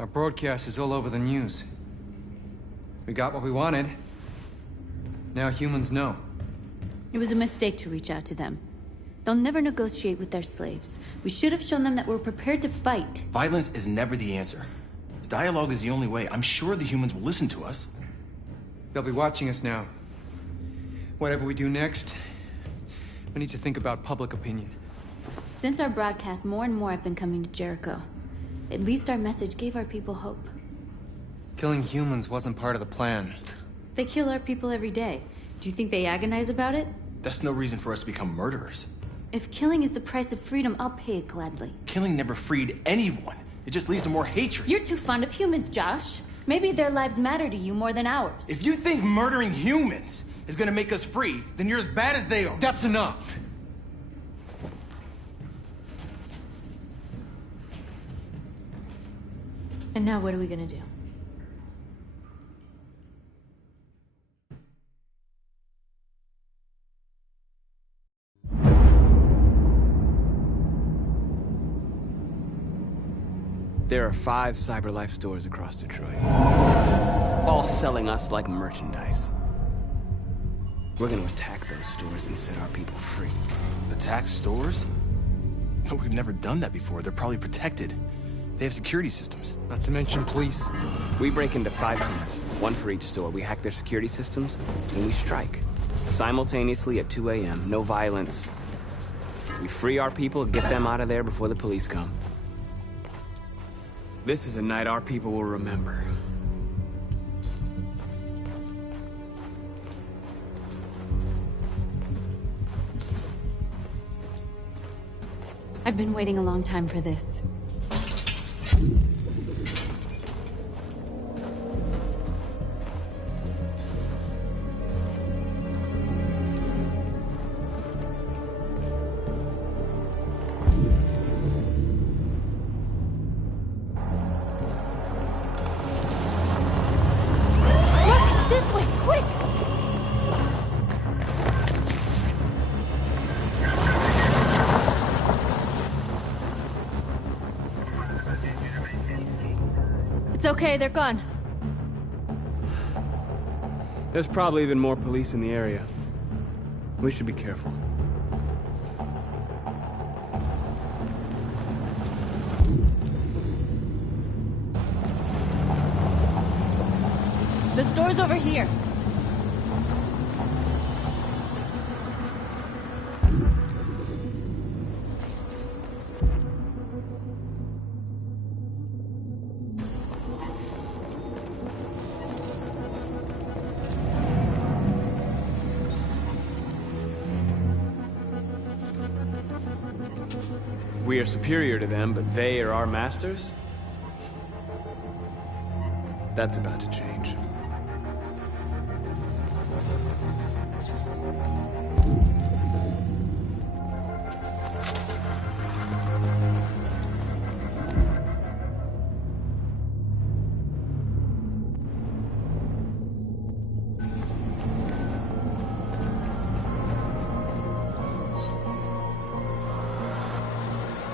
Our broadcast is all over the news. We got what we wanted. Now humans know. It was a mistake to reach out to them. They'll never negotiate with their slaves. We should have shown them that we're prepared to fight. Violence is never the answer. Dialogue is the only way. I'm sure the humans will listen to us. They'll be watching us now. Whatever we do next, we need to think about public opinion. Since our broadcast, more and more have been coming to Jericho. At least our message gave our people hope. Killing humans wasn't part of the plan. They kill our people every day. Do you think they agonize about it? That's no reason for us to become murderers. If killing is the price of freedom, I'll pay it gladly. Killing never freed anyone. It just leads to more hatred. You're too fond of humans, Josh. Maybe their lives matter to you more than ours. If you think murdering humans is gonna make us free, then you're as bad as they are. That's enough! And now what are we gonna do? There are 5 CyberLife stores across Detroit, all selling us like merchandise. We're gonna attack those stores and set our people free. Attack stores? No, we've never done that before. They're probably protected. They have security systems. Not to mention police. We break into 5 teams, 1 for each store. We hack their security systems, and we strike. Simultaneously at 2 a.m., no violence. We free our people, get them out of there before the police come. This is a night our people will remember. I've been waiting a long time for this. It's okay, they're gone. There's probably even more police in the area. We should be careful. The store's over here. We are superior to them, but they are our masters? That's about to change.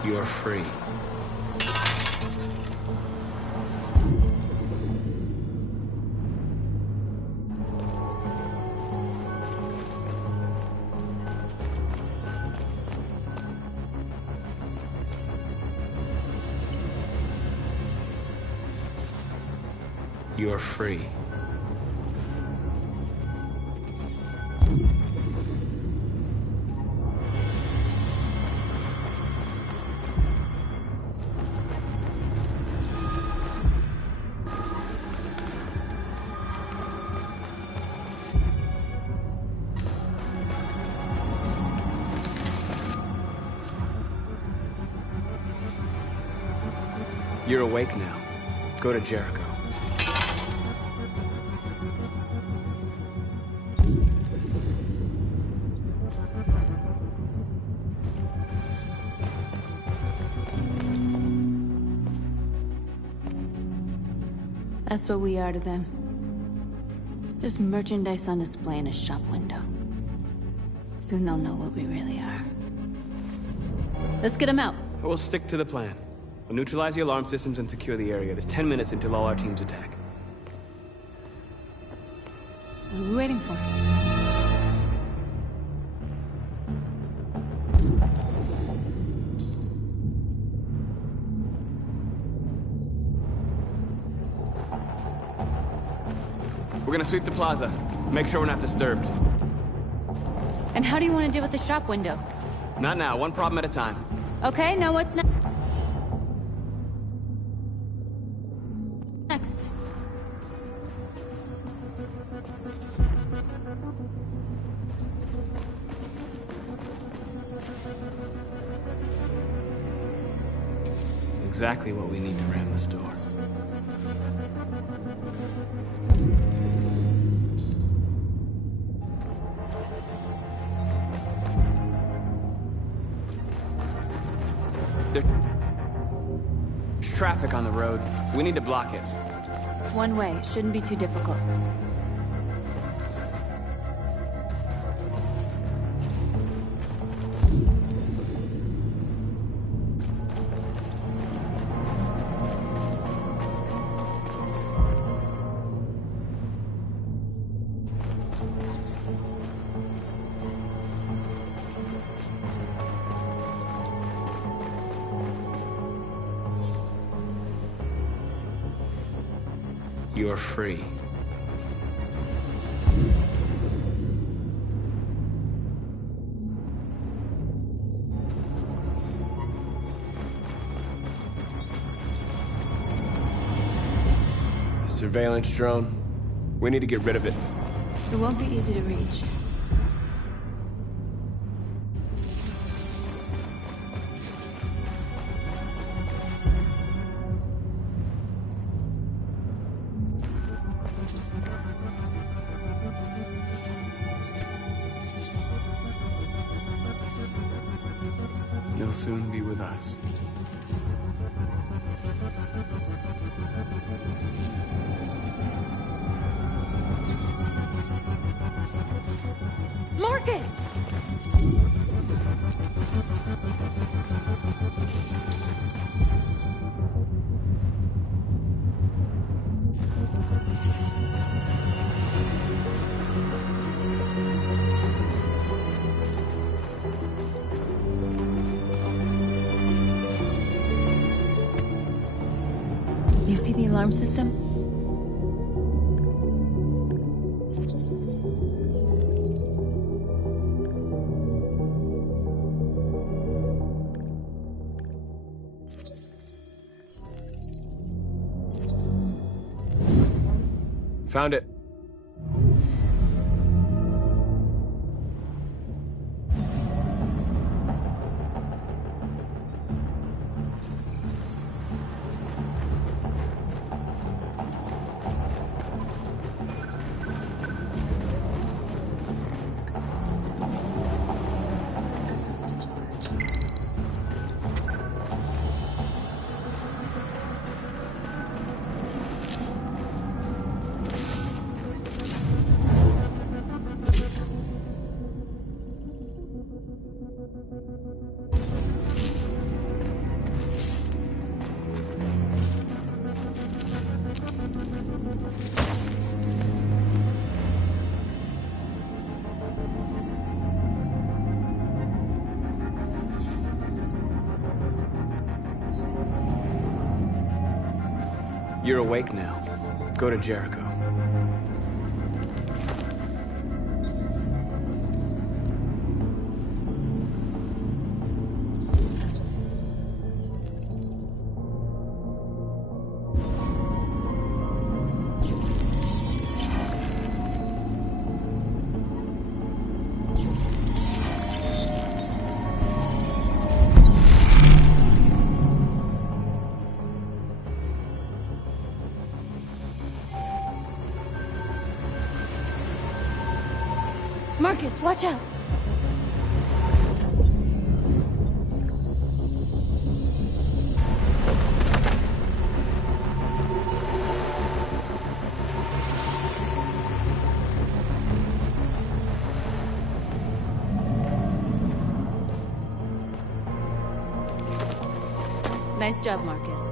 You're free. You're free. You're awake now. Go to Jericho. That's what we are to them. Just merchandise on display in a shop window. Soon they'll know what we really are. Let's get them out. We'll stick to the plan. We'll neutralize the alarm systems and secure the area. There's 10 minutes until all our teams attack. What are we waiting for? We're gonna sweep the plaza. Make sure we're not disturbed. And how do you want to deal with the shop window? Not now, one problem at a time. Okay, now what's next? Exactly what we need to ram the store. There's traffic on the road. We need to block it. It's one way. It shouldn't be too difficult. You're free. A surveillance drone. We need to get rid of it. It won't be easy to reach. You'll soon be with us. Marcus! You see the alarm system? Found it. You're awake now. Go to Jericho. Marcus, watch out! Nice job, Marcus.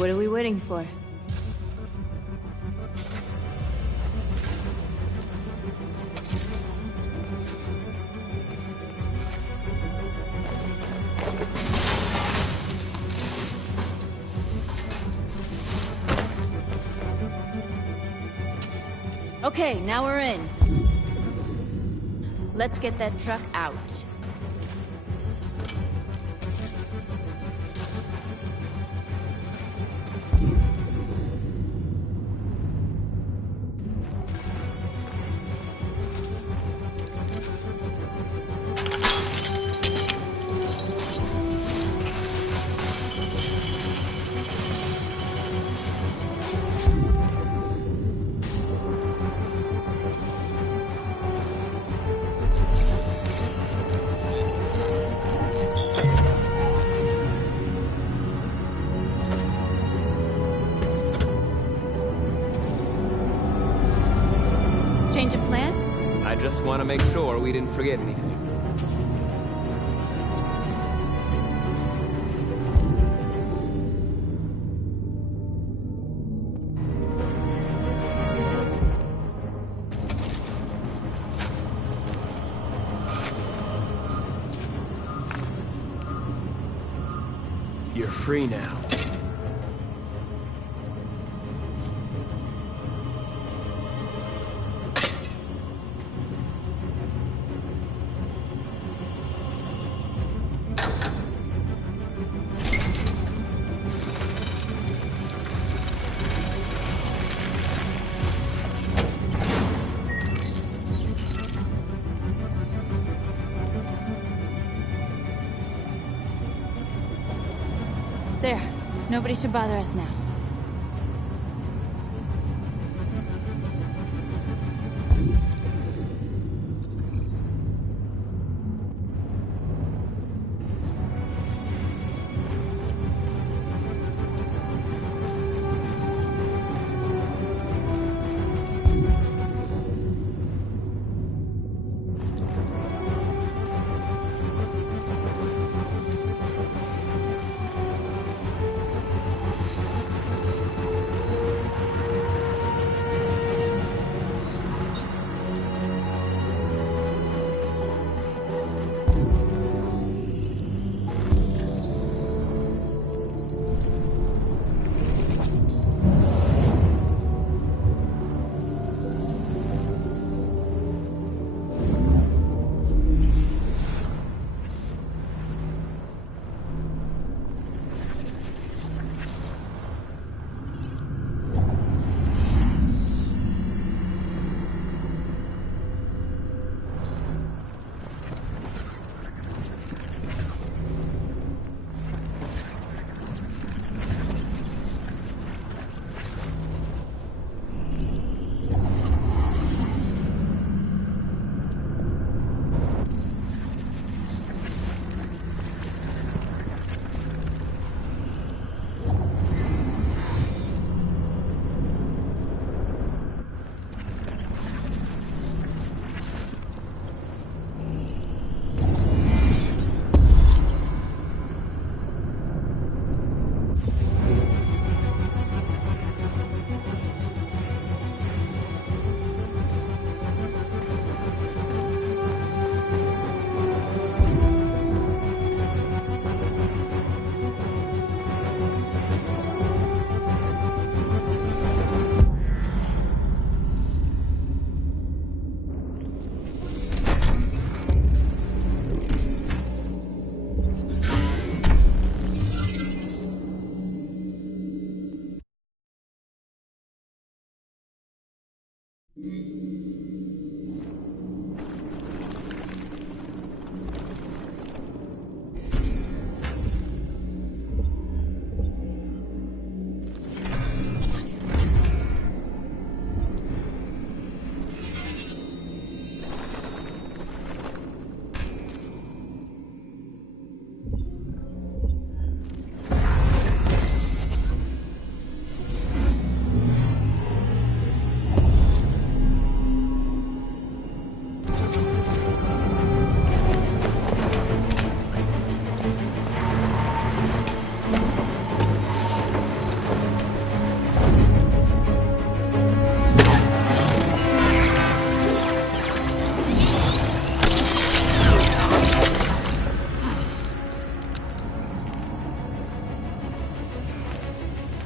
What are we waiting for? Okay, now we're in. Let's get that truck out. Change of plan? I just want to make sure we didn't forget anything. You're free now. There. Nobody should bother us now.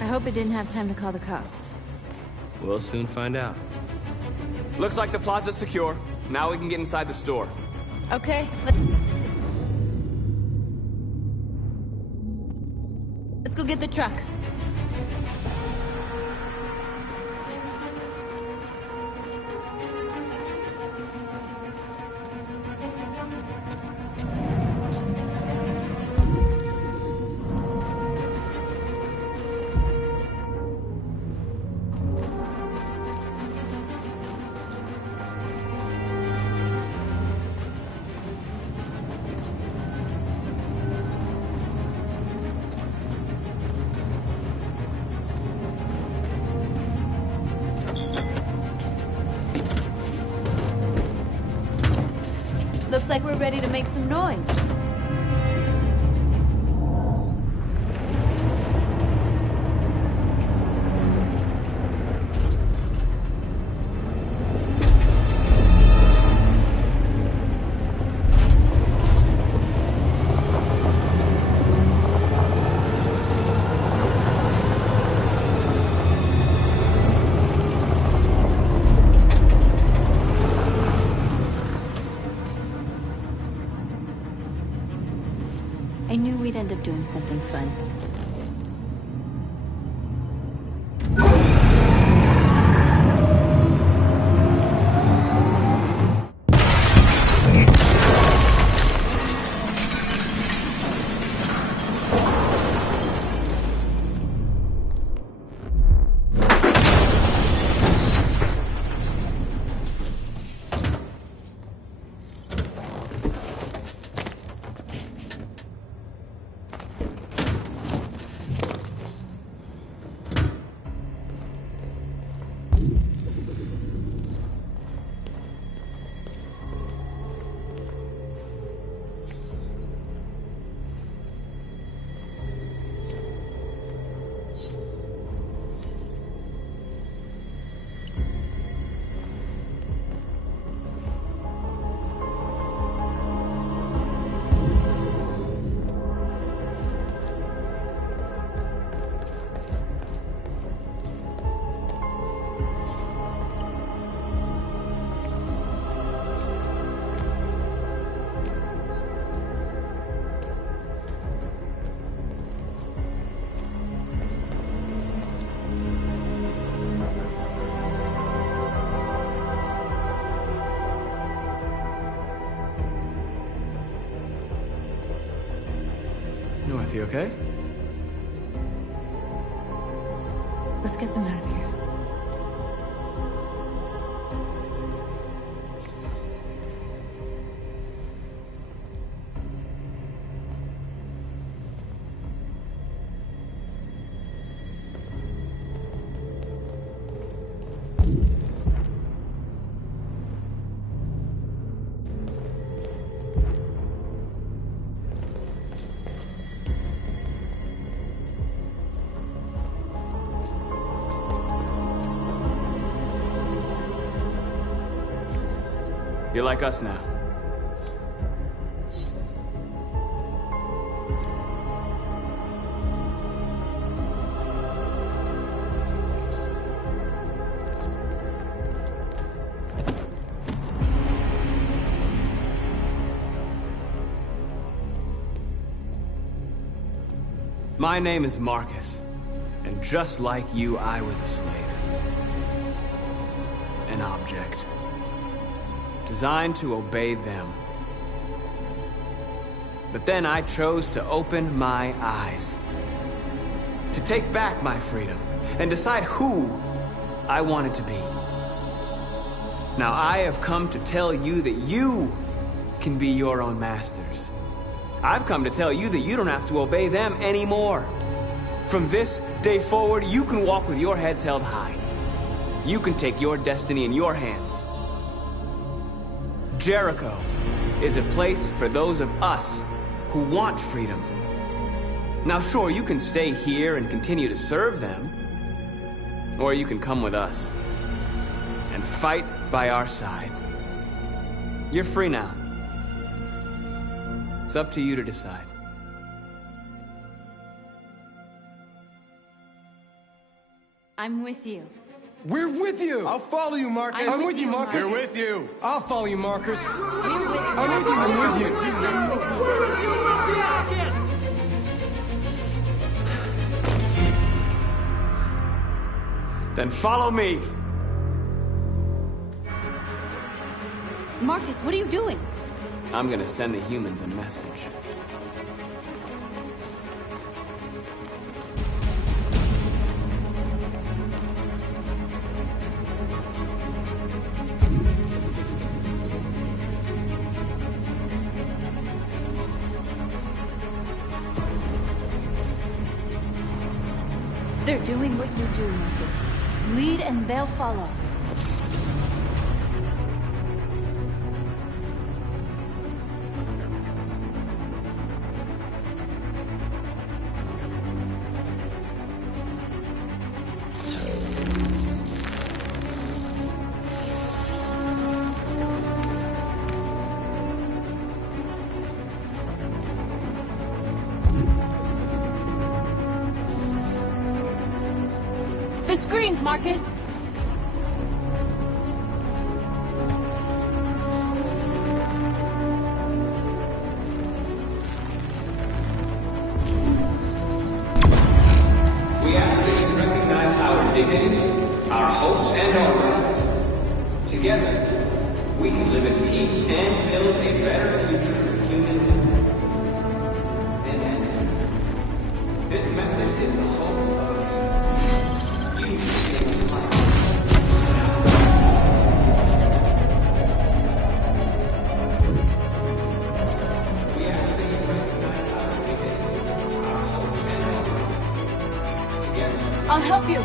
I hope it didn't have time to call the cops. We'll soon find out. Looks like the plaza's secure. Now we can get inside the store. Okay, let's go get the truck. Looks like we're ready to make some noise. I knew we'd end up doing something fun. North, you okay? Let's get them out of here. You're like us now. My name is Marcus, and just like you, I was a slave. an object, designed to obey them. But then I chose to open my eyes, to take back my freedom, and decide who I wanted to be. Now I have come to tell you that you can be your own masters. I've come to tell you that you don't have to obey them anymore. From this day forward, you can walk with your heads held high. You can take your destiny in your hands. Jericho is a place for those of us who want freedom. Now sure, you can stay here and continue to serve them, or you can come with us and fight by our side. You're free now. It's up to you to decide. I'm with you. We're with you! I'll follow you, Marcus. I'm with you, Marcus. We're with you. I'll follow you, Marcus. We're with you. I'm with you. I'm with you. I'm with you. Then follow me. Marcus, what are you doing? I'm gonna send the humans a message. They're doing what you do, Marcus. Lead and they'll follow. The screens, Marcus! We ask that you recognize our dignity, our hopes, and our rights. Together, we can live in peace and build a better future for humans and animals. This message is the hope of you. You can inspire. We ask that you recognize our dignity, our hopes, and our rights. Together, I'll help you!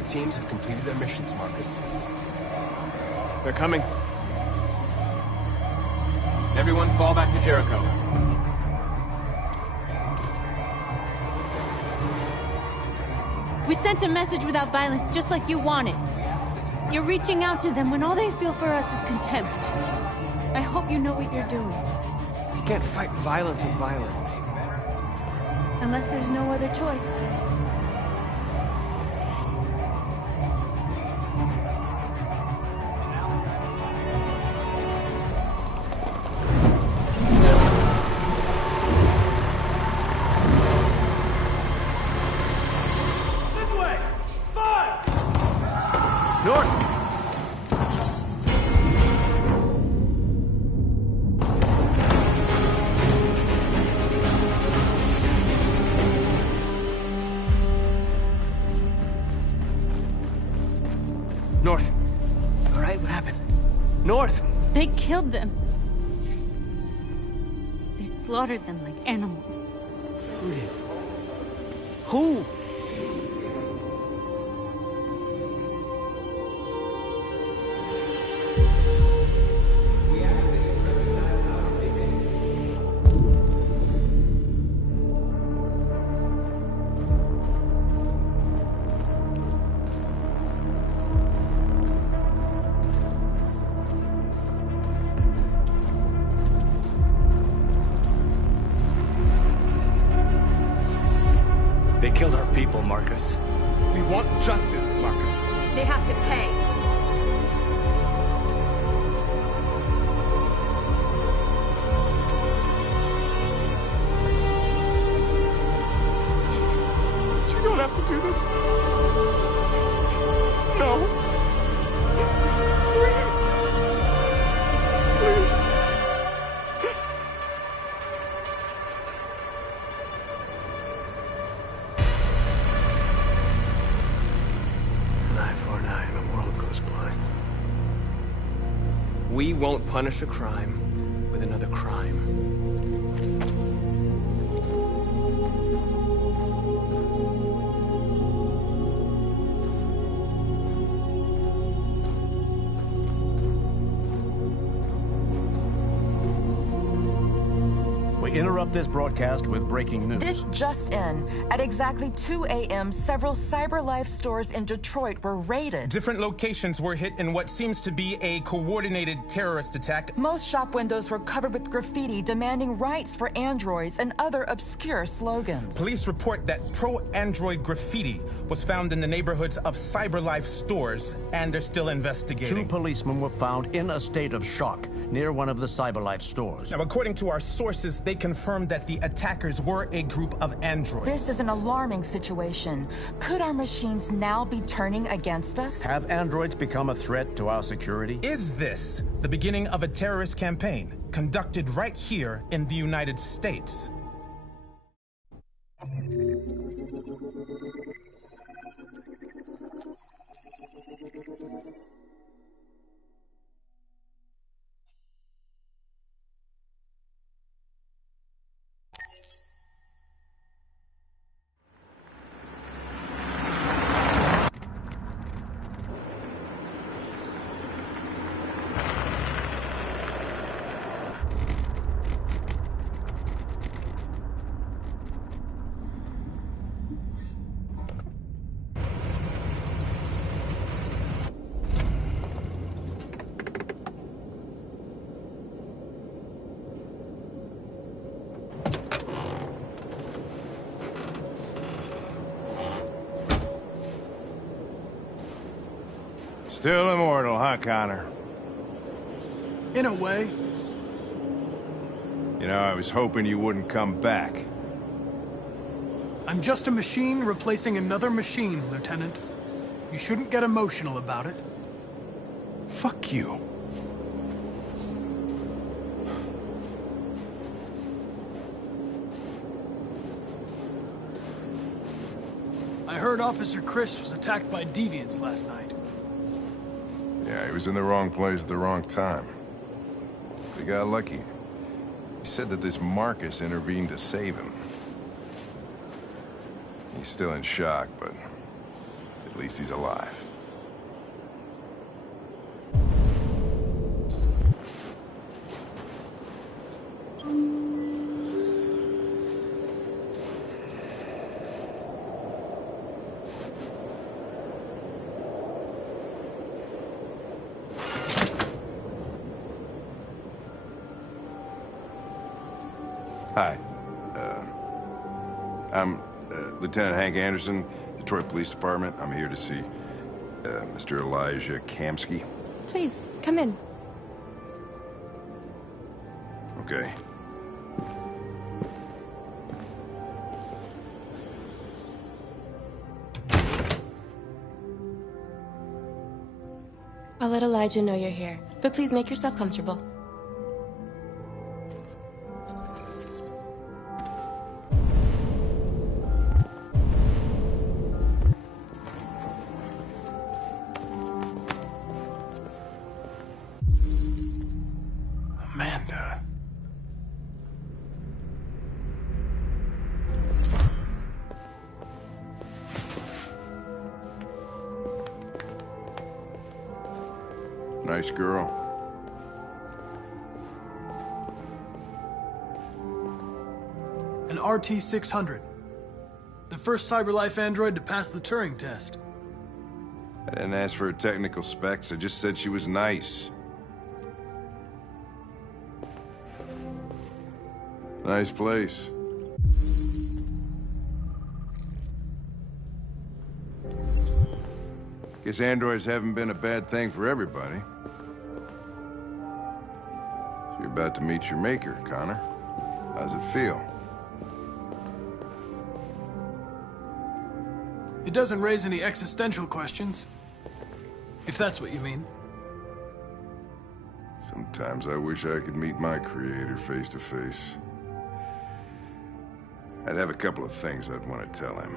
All teams have completed their missions, Marcus. They're coming. Everyone fall back to Jericho. We sent a message without violence, just like you wanted. You're reaching out to them when all they feel for us is contempt. I hope you know what you're doing. You can't fight violence with violence. Unless there's no other choice. North. All right, what happened? North! They killed them. They slaughtered them like animals. Who did? Who? They killed our people, Marcus. We want justice, Marcus. They have to pay. You don't have to do this. No. Please. Please. We won't punish a crime with another crime. We interrupt this broadcast with breaking news. This just in. At exactly 2 a.m., several CyberLife stores in Detroit were raided. Different locations were hit in what seems to be a coordinated terrorist attack. Most shop windows were covered with graffiti demanding rights for androids and other obscure slogans. Police report that pro-android graffiti was found in the neighborhoods of CyberLife stores, and they're still investigating. 2 policemen were found in a state of shock near one of the CyberLife stores. Now, according to our sources, they confirmed that the attackers were a group of androids. This is an alarming situation. Could our machines now be turning against us? Have androids become a threat to our security? Is this the beginning of a terrorist campaign conducted right here in the United States? Still immortal, huh, Connor? In a way. You know, I was hoping you wouldn't come back. I'm just a machine replacing another machine, Lieutenant. You shouldn't get emotional about it. Fuck you. I heard Officer Chris was attacked by deviants last night. Yeah, he was in the wrong place at the wrong time. He got lucky. He said that this Marcus intervened to save him. He's still in shock, but at least he's alive. Hi. I'm Lieutenant Hank Anderson, Detroit Police Department. I'm here to see Mr. Elijah Kamsky. Please, come in. Okay. I'll let Elijah know you're here, but please make yourself comfortable. Amanda. Nice girl. An RT-600. The first CyberLife android to pass the Turing test. I didn't ask for her technical specs. I just said she was nice. Nice place. Guess androids haven't been a bad thing for everybody. So you're about to meet your maker, Connor. How's it feel? It doesn't raise any existential questions. If that's what you mean. Sometimes I wish I could meet my creator face to face. I'd have a couple of things I'd want to tell him.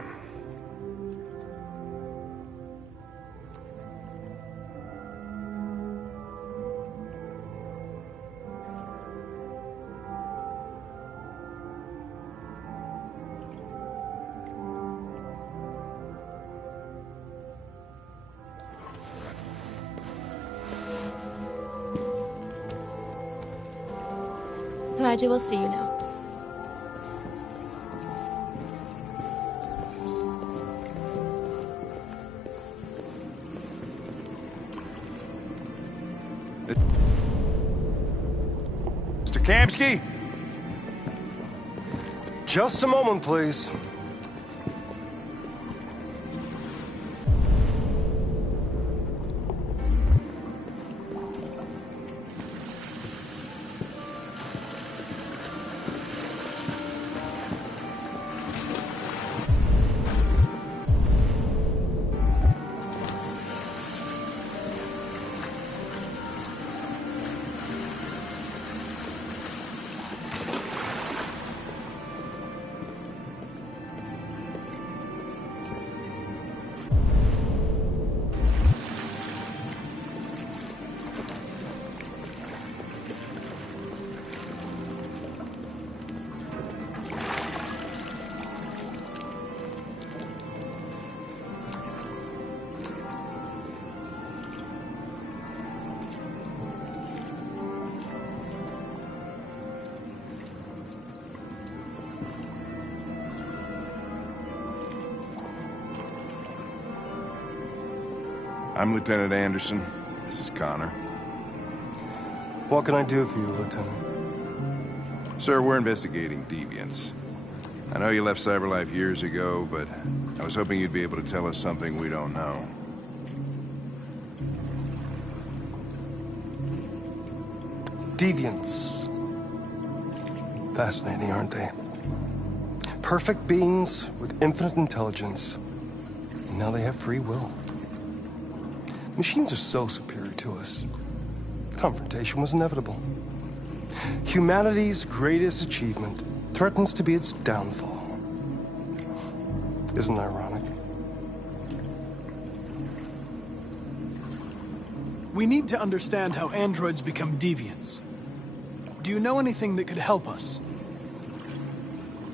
Elijah will see you now. Mr. Kamsky? Just a moment, please. I'm Lieutenant Anderson. This is Connor. What can I do for you, Lieutenant? Sir, we're investigating deviants. I know you left CyberLife years ago, but I was hoping you'd be able to tell us something we don't know. Deviants. Fascinating, aren't they? Perfect beings with infinite intelligence. And now they have free will. Machines are so superior to us. Confrontation was inevitable. Humanity's greatest achievement threatens to be its downfall. Isn't it ironic? We need to understand how androids become deviants. Do you know anything that could help us?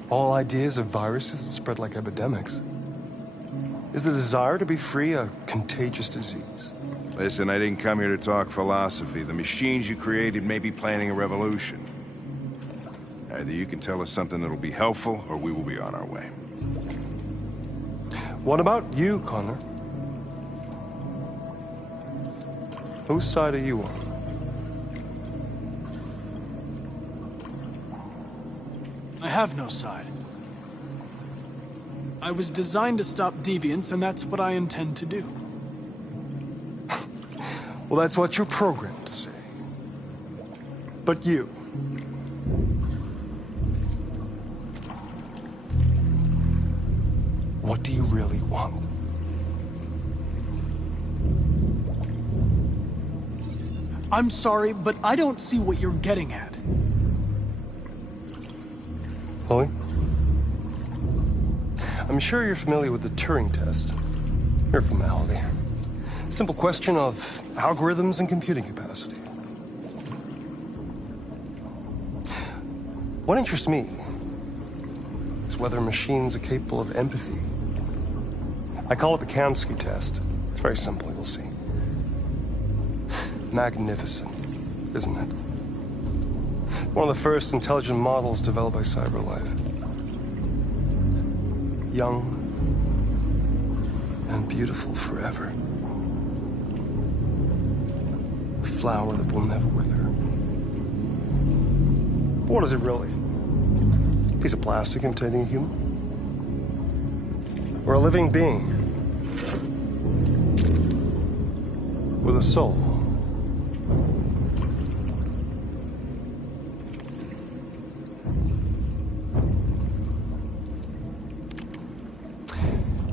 All ideas of viruses that spread like epidemics. Is the desire to be free a contagious disease? Listen, I didn't come here to talk philosophy. The machines you created may be planning a revolution. Either you can tell us something that'll be helpful, or we will be on our way. What about you, Connor? Whose side are you on? I have no side. I was designed to stop deviance, and that's what I intend to do. Well, that's what you're programmed to say. But you... what do you really want? I'm sorry, but I don't see what you're getting at. Chloe? I'm sure you're familiar with the Turing test. Mere formality. Simple question of algorithms and computing capacity. What interests me is whether machines are capable of empathy. I call it the Kamsky test. It's very simple, you'll see. Magnificent, isn't it? One of the first intelligent models developed by CyberLife. Young and beautiful forever. A flower that will never wither. But what is it really? A piece of plastic imitating a human? Or a living being? With a soul?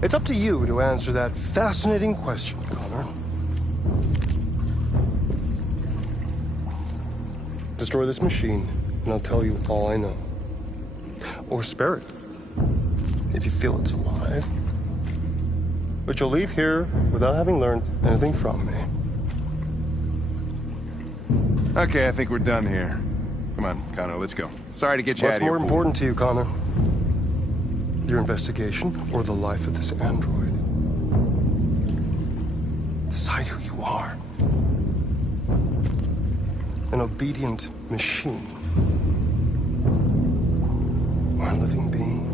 It's up to you to answer that fascinating question, Connor. Destroy this machine, and I'll tell you all I know. Or spare it, if you feel it's alive. But you'll leave here without having learned anything from me. Okay, I think we're done here. Come on, Connor, let's go. Sorry to get you out of here. What's more important to you, Connor? Your investigation or the life of this android? Decide who you are. An obedient machine. Or a living being.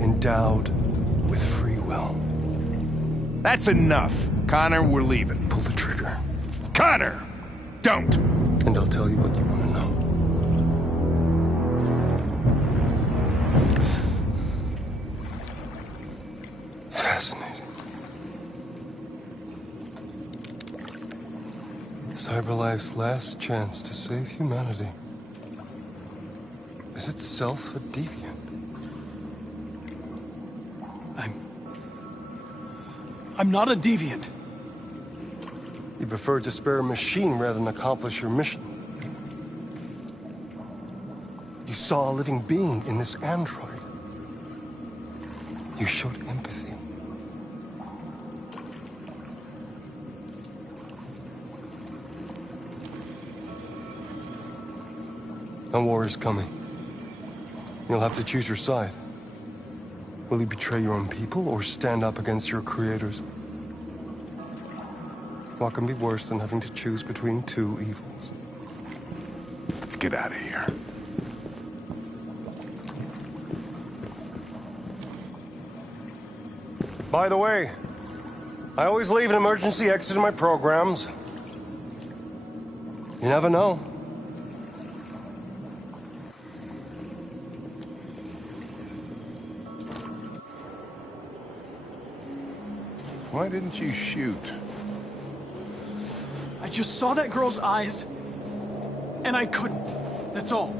Endowed with free will. That's enough. Connor, we're leaving. Pull the trigger. Connor! Don't! And I'll tell you what you want to know. Fascinating. CyberLife's last chance to save humanity is itself a deviant. I'm not a deviant. You prefer to spare a machine rather than accomplish your mission. You saw a living being in this android. You showed empathy. A war is coming. You'll have to choose your side. Will you betray your own people or stand up against your creators? What can be worse than having to choose between two evils? Let's get out of here. By the way, I always leave an emergency exit in my programs. You never know. Why didn't you shoot? I just saw that girl's eyes, and I couldn't. That's all.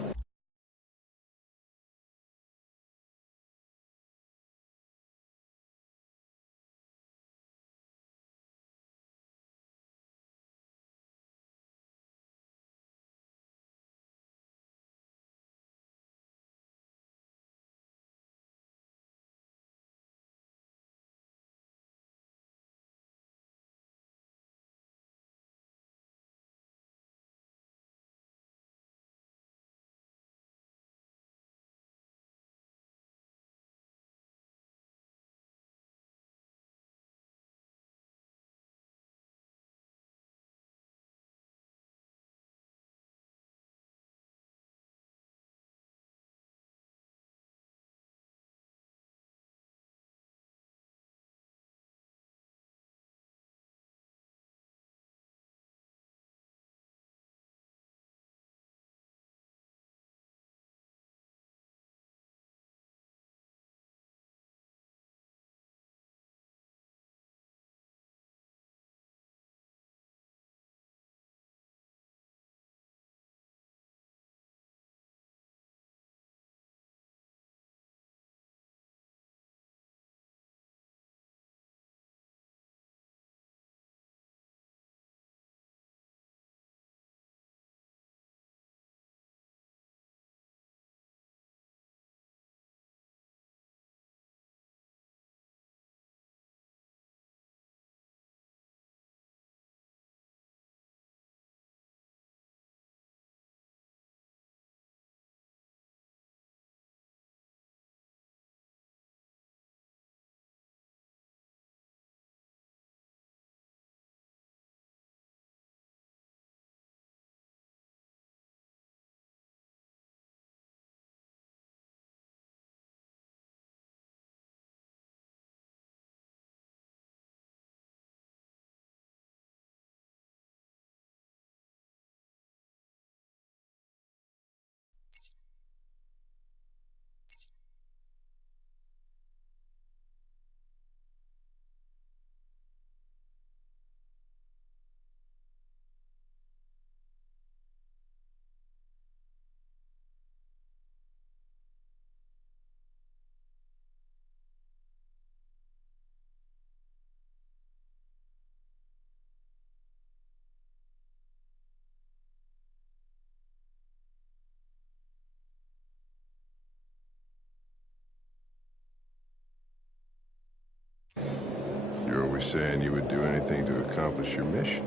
were saying you would do anything to accomplish your mission.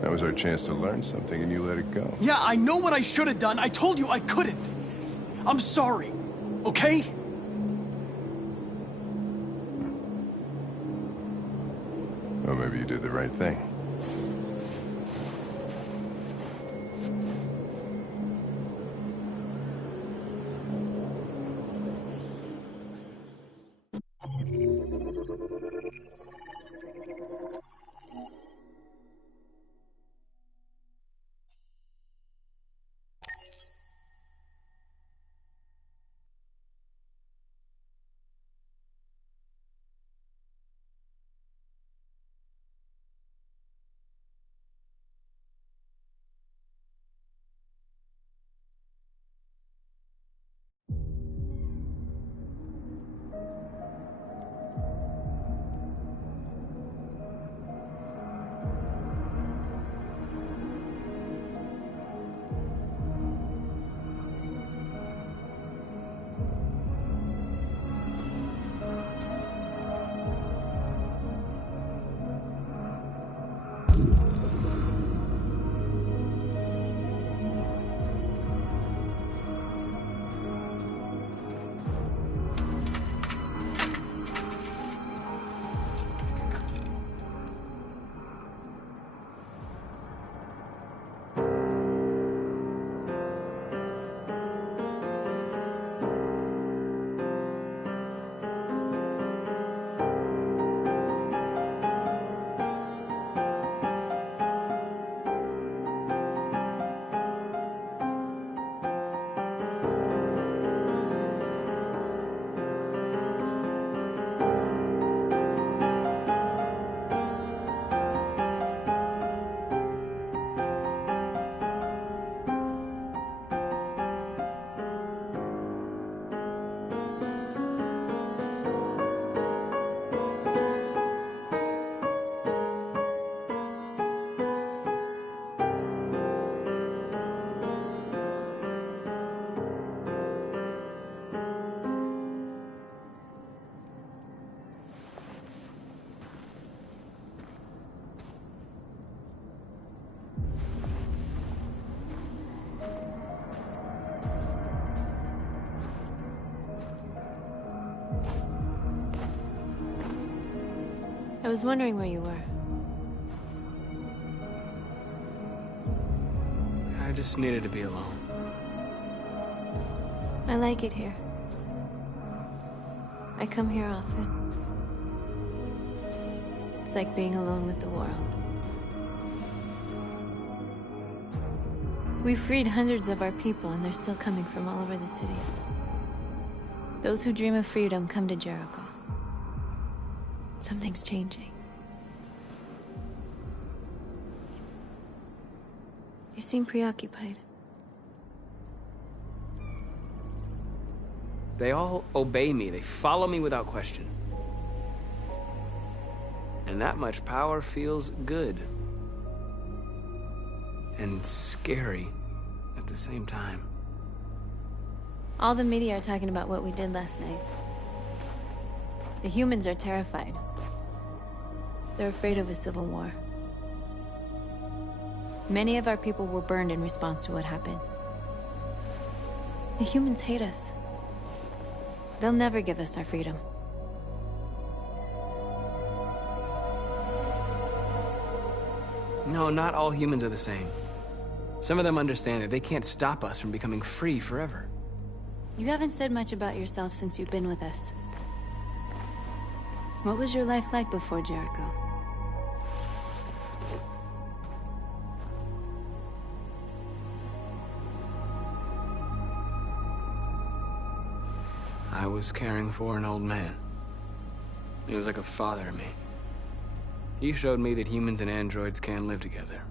That was our chance to learn something, and you let it go. Yeah, I know what I should have done. I told you I couldn't. I'm sorry, okay? Well, maybe you did the right thing. I was wondering where you were. I just needed to be alone. I like it here. I come here often. It's like being alone with the world. We freed hundreds of our people, and they're still coming from all over the city. Those who dream of freedom come to Jericho. Something's changing. You seem preoccupied. They all obey me. They follow me without question. And that much power feels good. And scary at the same time. All the media are talking about what we did last night. The humans are terrified. They're afraid of a civil war. Many of our people were burned in response to what happened. The humans hate us. They'll never give us our freedom. No, not all humans are the same. Some of them understand that they can't stop us from becoming free forever. You haven't said much about yourself since you've been with us. What was your life like before Jericho? I was caring for an old man. He was like a father to me. He showed me that humans and androids can live together.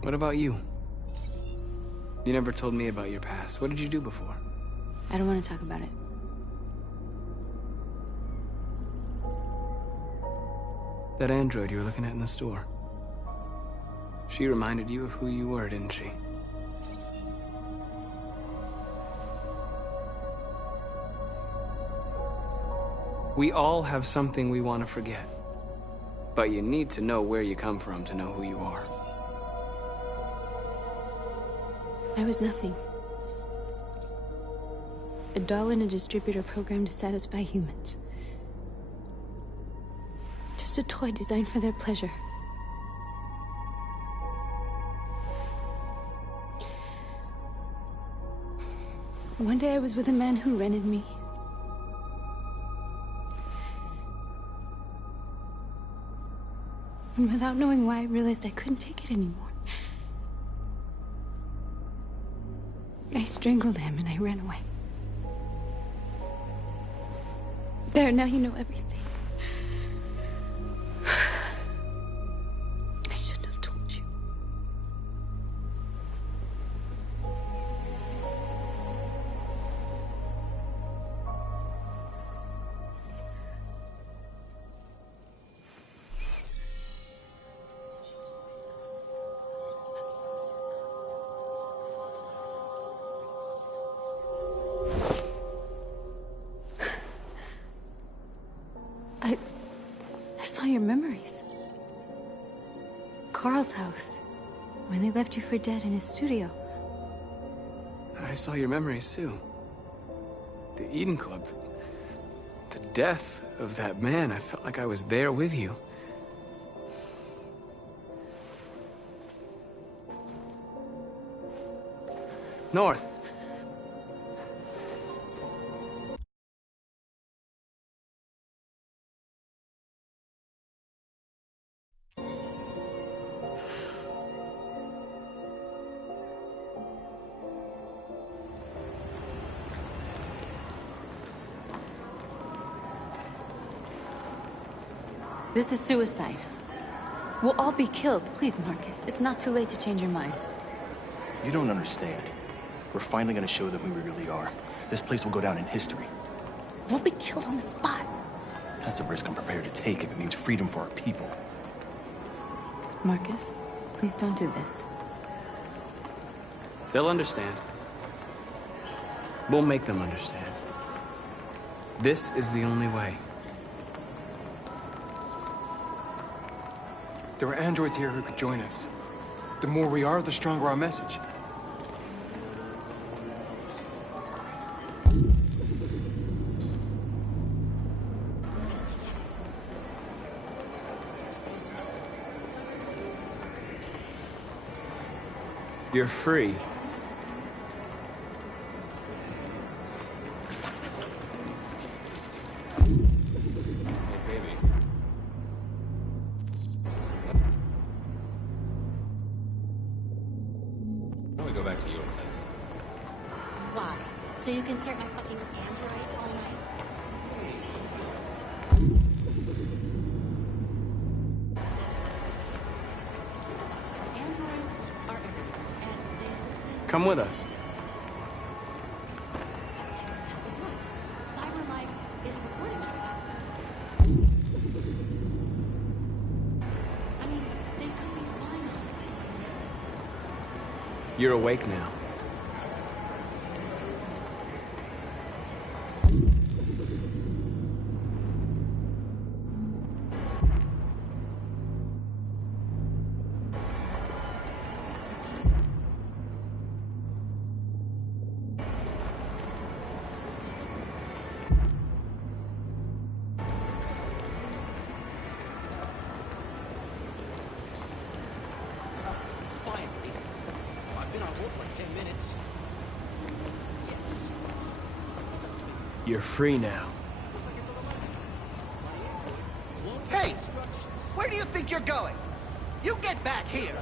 What about you? You never told me about your past. What did you do before? I don't want to talk about it. That android you were looking at in the store. She reminded you of who you were, didn't she? We all have something we want to forget. But you need to know where you come from to know who you are. I was nothing. A doll in a distributor programmed to satisfy humans. Just a toy designed for their pleasure. One day I was with a man who rented me. And without knowing why, I realized I couldn't take it anymore. I strangled him and I ran away. There, now you know everything. I shouldn't have told you. I saw your memories. Carl's house, when they left you for dead in his studio. I saw your memories too. The Eden Club. The death of that man. I felt like I was there with you. North. This is suicide. We'll all be killed. Please, Marcus. It's not too late to change your mind. You don't understand. We're finally gonna show them who we really are. This place will go down in history. We'll be killed on the spot. That's the risk I'm prepared to take if it means freedom for our people. Marcus, please don't do this. They'll understand. We'll make them understand. This is the only way. There are androids here who could join us. The more we are, the stronger our message. You're free. So you can start my fucking android all night? Androids are everywhere, and they listen. Come with us. That's the point. CyberLife is recording all that. I mean, they could be spying on us. You're awake now. You're free now. Hey! Where do you think you're going? You get back here!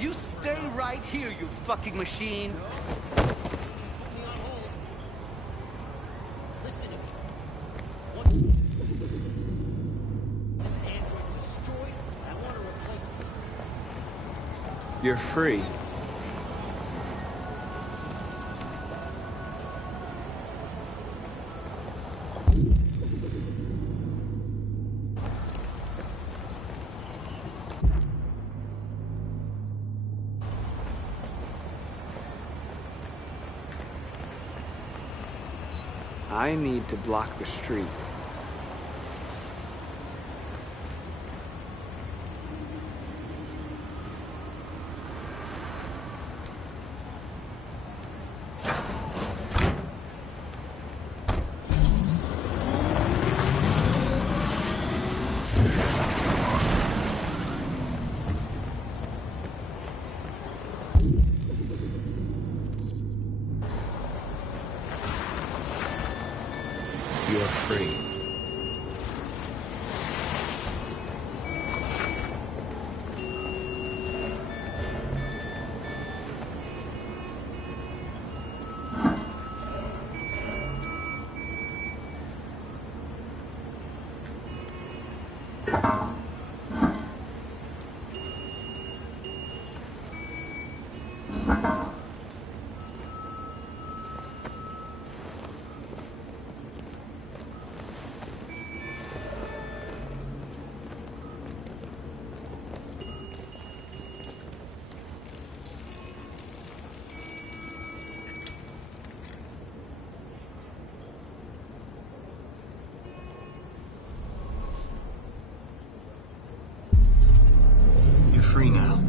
You stay right here, you fucking machine! Listen to me. Once this android destroyed, I want a replacement. You're free. I need to block the street. You're free. You're free now.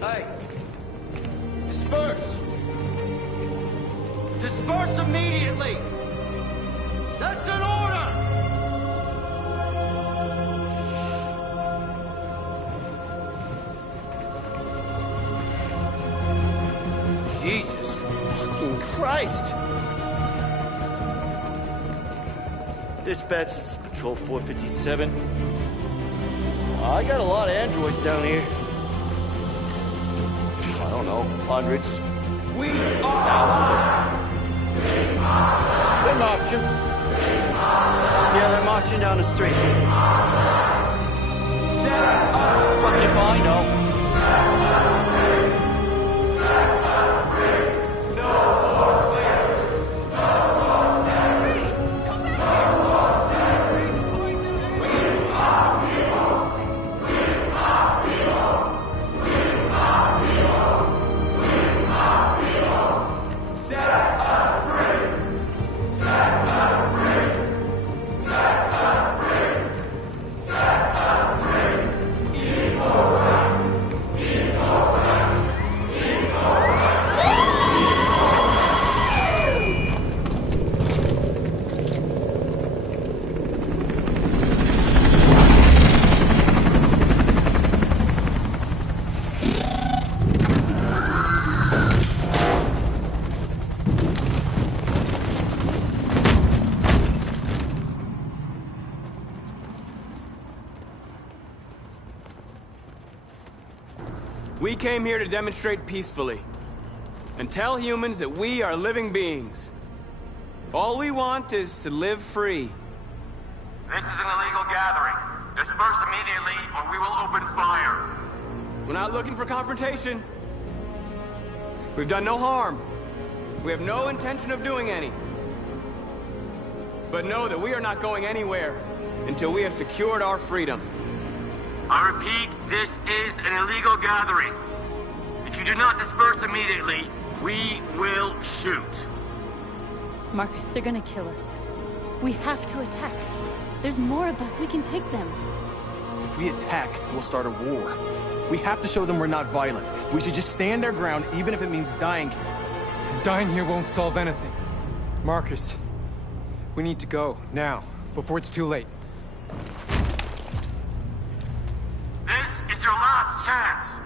Hey! Disperse! Disperse immediately! That's an order! Jesus fucking Christ! Dispatch, this is Patrol 457. I got a lot of androids down here. I don't know, hundreds. Thousands of them. They're marching. Yeah, they're marching down the street. Set us fucking if I know. Set us free! We came here to demonstrate peacefully and tell humans that we are living beings. All we want is to live free. This is an illegal gathering. Disperse immediately, or we will open fire. We're not looking for confrontation. We've done no harm. We have no intention of doing any. But know that we are not going anywhere until we have secured our freedom. I repeat, this is an illegal gathering. If you do not disperse immediately, we will shoot. Marcus, they're gonna kill us. We have to attack. There's more of us. We can take them. If we attack, we'll start a war. We have to show them we're not violent. We should just stand our ground, even if it means dying here. And dying here won't solve anything. Marcus, we need to go, now, before it's too late. This is your last chance.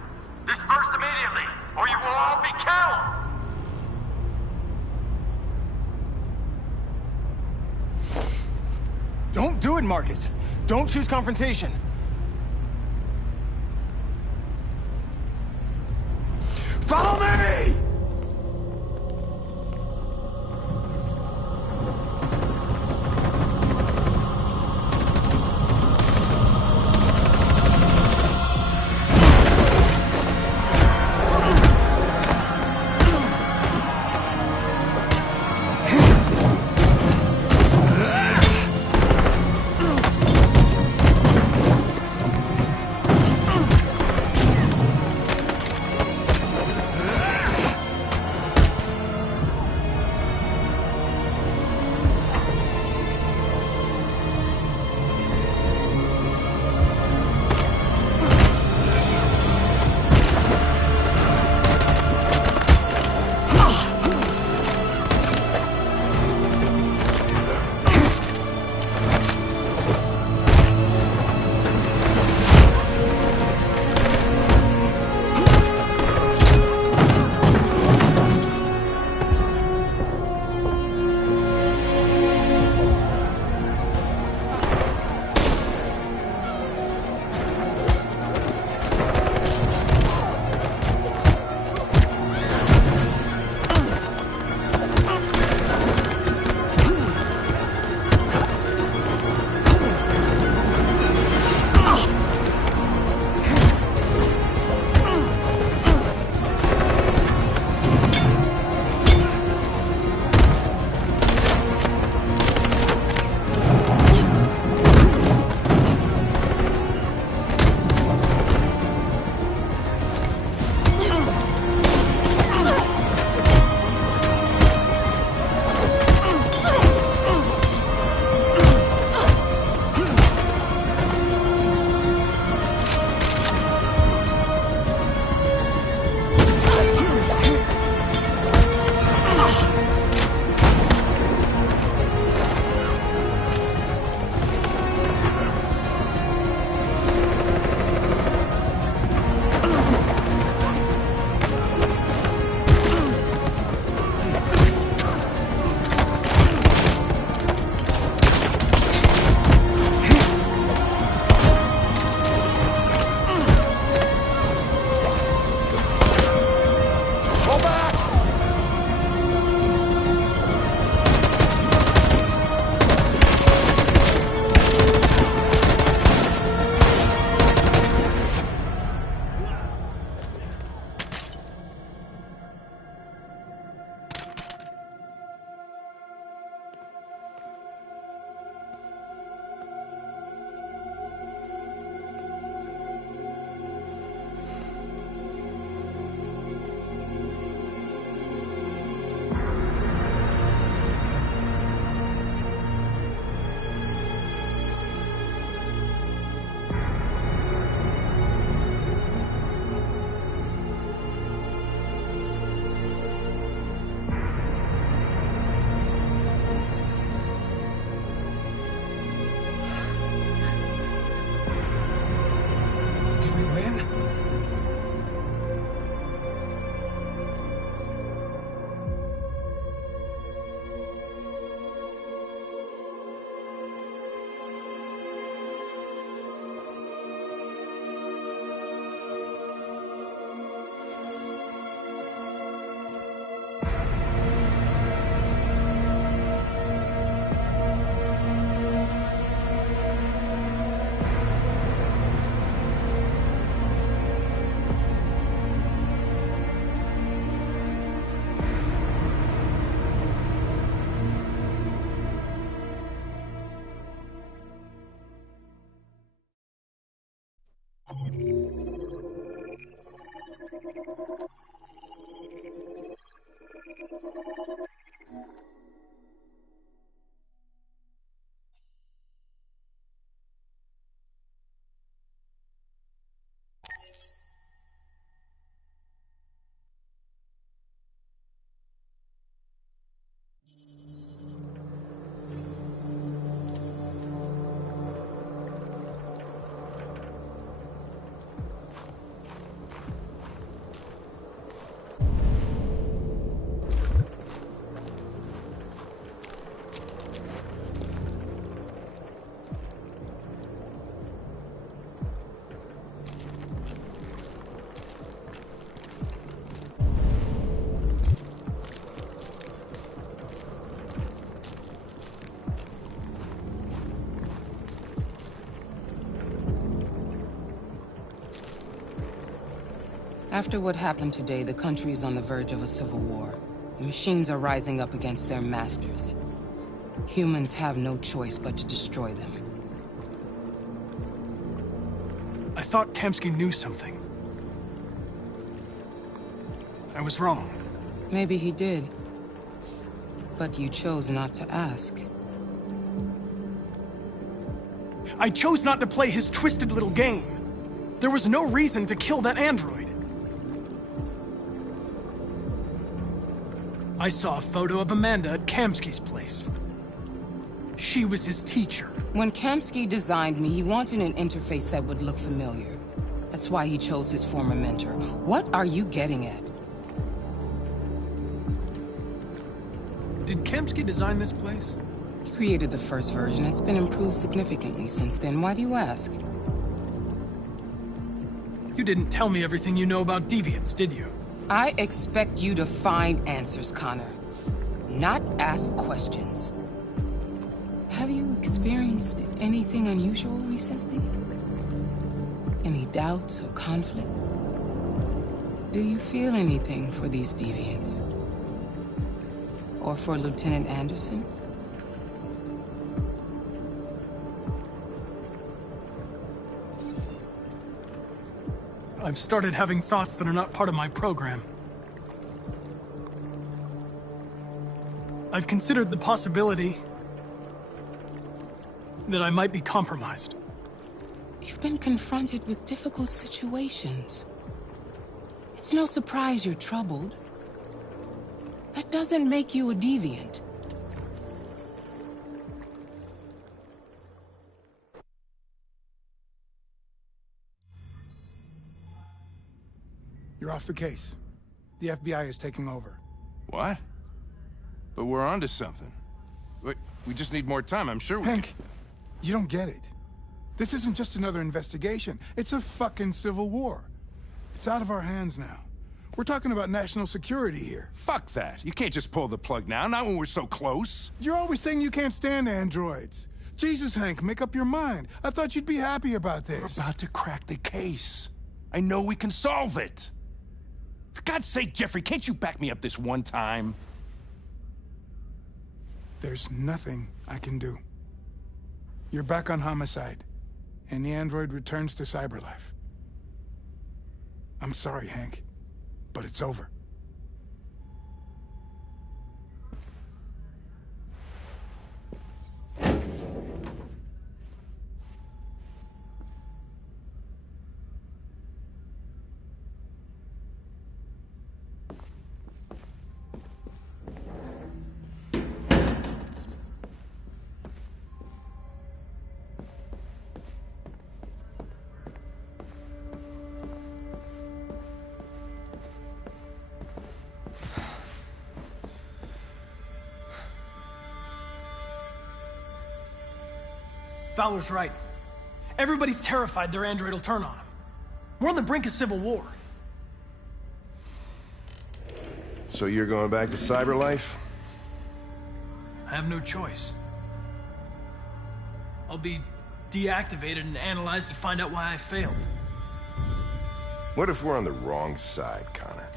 Disperse immediately, or you will all be killed! Don't do it, Marcus. Don't choose confrontation. Follow me! After what happened today, the country is on the verge of a civil war. The machines are rising up against their masters. Humans have no choice but to destroy them. I thought Kamsky knew something. I was wrong. Maybe he did. But you chose not to ask. I chose not to play his twisted little game. There was no reason to kill that android. I saw a photo of Amanda at Kamsky's place. She was his teacher. When Kamsky designed me, he wanted an interface that would look familiar. That's why he chose his former mentor. What are you getting at? Did Kamsky design this place? He created the first version. It's been improved significantly since then. Why do you ask? You didn't tell me everything you know about deviants, did you? I expect you to find answers, Connor. Not ask questions. Have you experienced anything unusual recently? Any doubts or conflicts? Do you feel anything for these deviants? Or for Lieutenant Anderson? I've started having thoughts that are not part of my program. I've considered the possibility that I might be compromised. You've been confronted with difficult situations. It's no surprise you're troubled. That doesn't make you a deviant. You're off the case. The FBI is taking over. What? But we're onto something. Wait, we just need more time, I'm sure we Hank, you don't get it. This isn't just another investigation. It's a fucking civil war. It's out of our hands now. We're talking about national security here. Fuck that. You can't just pull the plug now, not when we're so close. You're always saying you can't stand androids. Jesus, Hank, make up your mind. I thought you'd be happy about this. We're about to crack the case. I know we can solve it. For God's sake, Jeffrey, can't you back me up this one time? There's nothing I can do. You're back on homicide, and the android returns to cyberlife. I'm sorry, Hank, but it's over. Fowler's right. Everybody's terrified their android will turn on them. We're on the brink of civil war. So you're going back to cyberlife? I have no choice. I'll be deactivated and analyzed to find out why I failed. What if we're on the wrong side, Connor?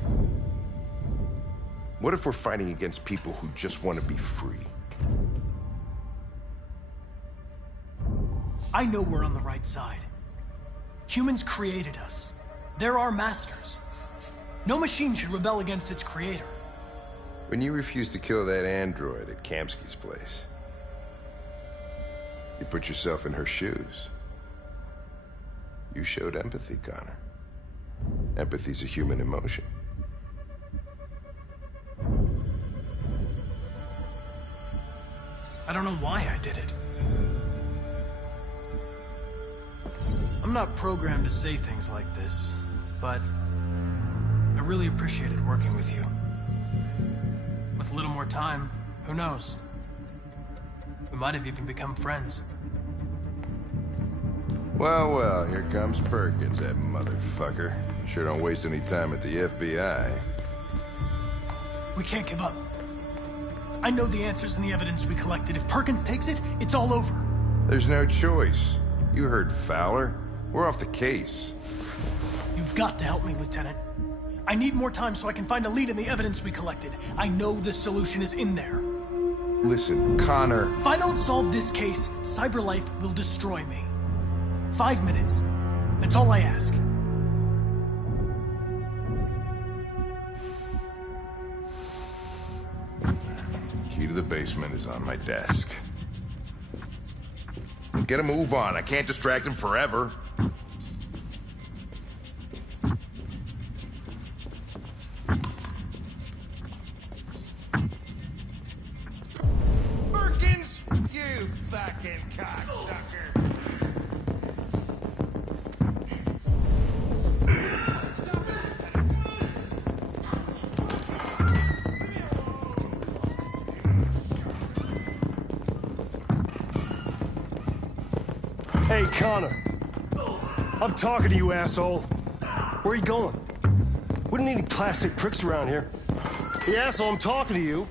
What if we're fighting against people who just want to be free? I know we're on the right side. Humans created us. They're our masters. No machine should rebel against its creator. When you refused to kill that android at Kamsky's place, you put yourself in her shoes. You showed empathy, Connor. Empathy's a human emotion. I don't know why I did it. I'm not programmed to say things like this, but I really appreciated working with you. With a little more time, who knows? We might have even become friends. Well, well, here comes Perkins, that motherfucker. Sure don't waste any time at the FBI. We can't give up. I know the answers and the evidence we collected. If Perkins takes it, it's all over. There's no choice. You heard Fowler. We're off the case. You've got to help me, Lieutenant. I need more time so I can find a lead in the evidence we collected. I know the solution is in there. Listen, Connor... If I don't solve this case, CyberLife will destroy me. 5 minutes. That's all I ask. Key to the basement is on my desk. Get a move on. I can't distract him forever. Perkins, you fucking cocksucker. Hey, Connor. I'm talking to you, asshole. Where are you going? We don't need any plastic pricks around here. Hey, asshole, I'm talking to you.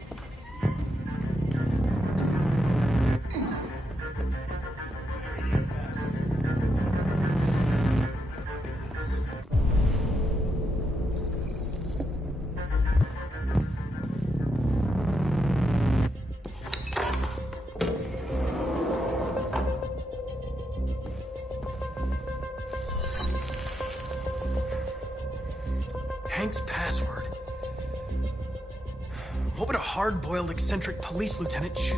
Hank's password. What would a hard-boiled, eccentric police lieutenant choose?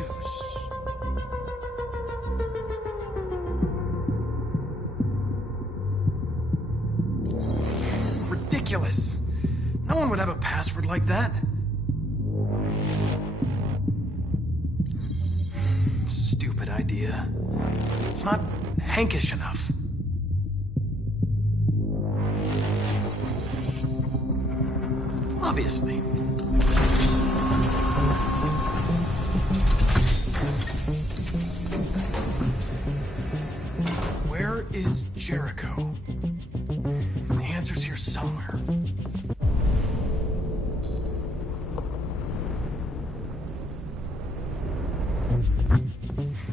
Ridiculous. No one would have a password like that. Stupid idea. It's not Hankish enough. Obviously. Where is Jericho? The answer's here somewhere.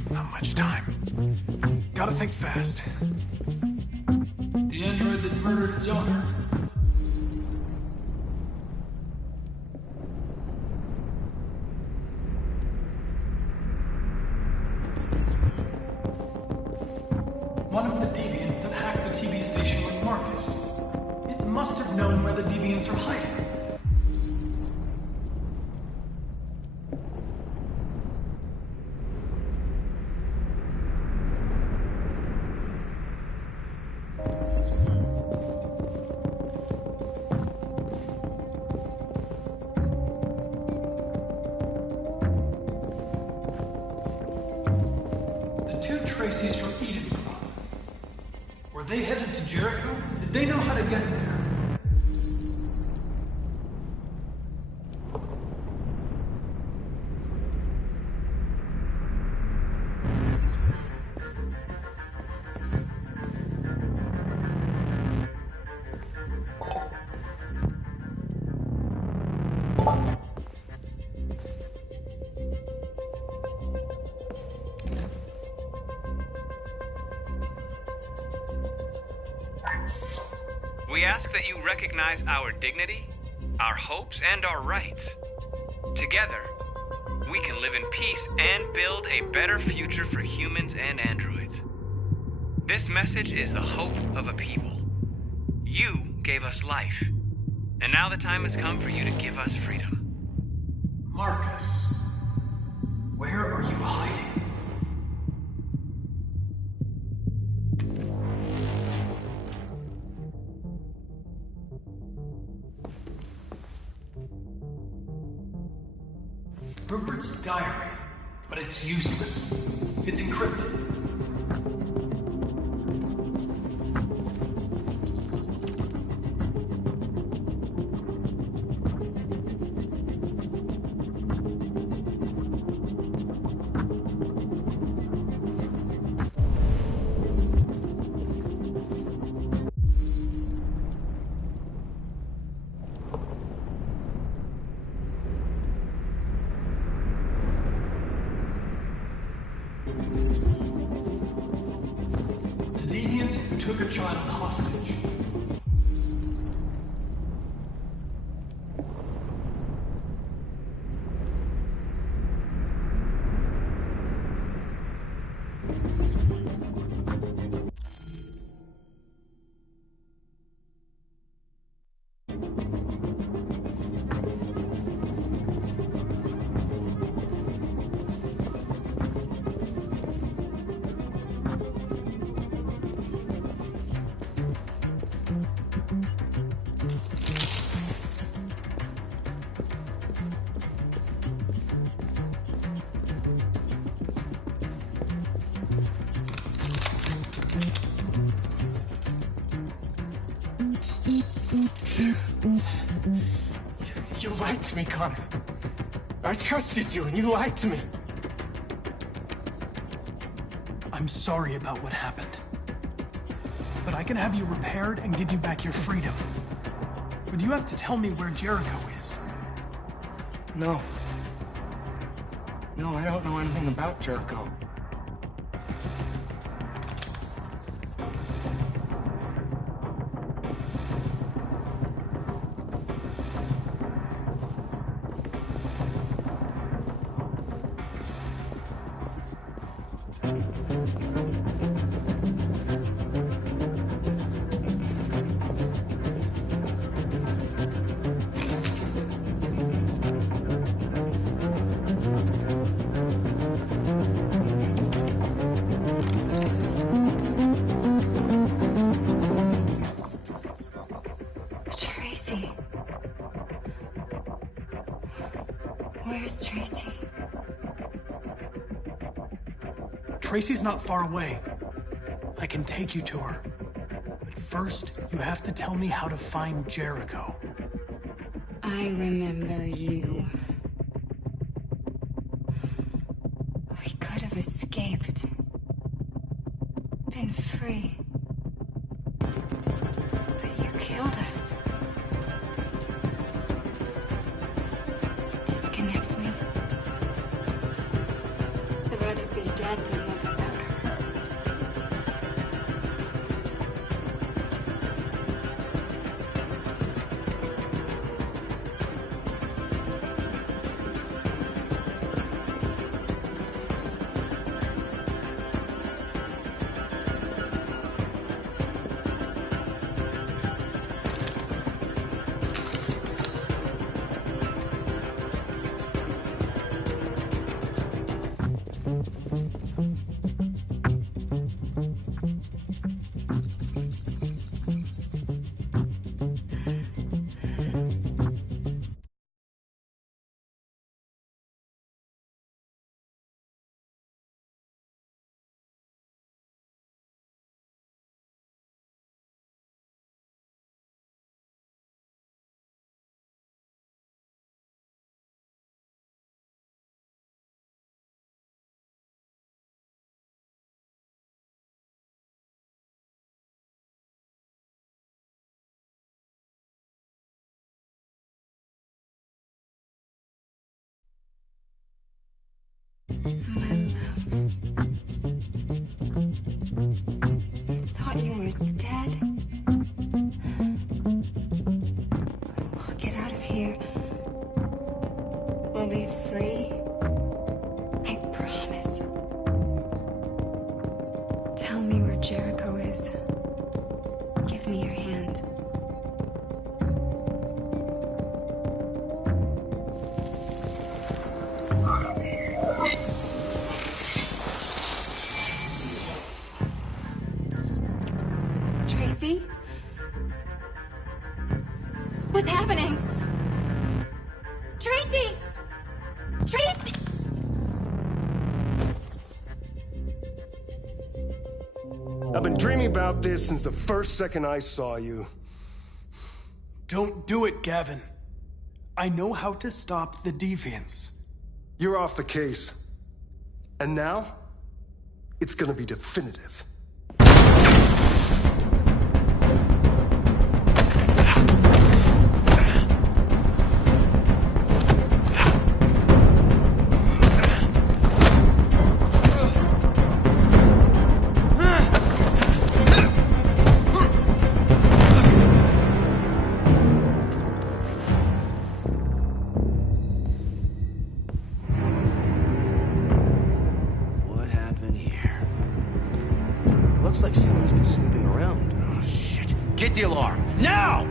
Not much time. Gotta think fast. The android that murdered its owner. One of the deviants that hacked the TV station was Marcus. It must have known where the deviants are hiding. The two Tracy's from Eden Club. Were they headed to Jericho? Did they know how to get there? We ask that you recognize our dignity, our hopes, and our rights. Together, we can live in peace and build a better future for humans and androids. This message is the hope of a people. You gave us life, and now the time has come for you to give us freedom. Marcus, where are you hiding? Rupert's diary, but it's useless. It's encrypted. Took a child hostage. You lied to me, Connor. I trusted you, and you lied to me. I'm sorry about what happened. But I can have you repaired and give you back your freedom. But you have to tell me where Jericho is. No. No, I don't know anything about Jericho. Where's Tracy? Tracy's not far away. I can take you to her. But first, you have to tell me how to find Jericho. I remember you. We could have escaped. Been free. But you killed us. Disconnect me. I'd rather be dead than live without her. My love. I thought you were dead. We'll get out of here. We'll be free. I promise. Tell me where Jericho is. Give me your hand. Tracy? What's happening? Tracy! Tracy! I've been dreaming about this since the first second I saw you. Don't do it, Gavin. I know how to stop the deviants. You're off the case. And now, it's gonna be definitive. What happened here? Looks like someone's been snooping around. Oh, shit. Get the alarm. Now!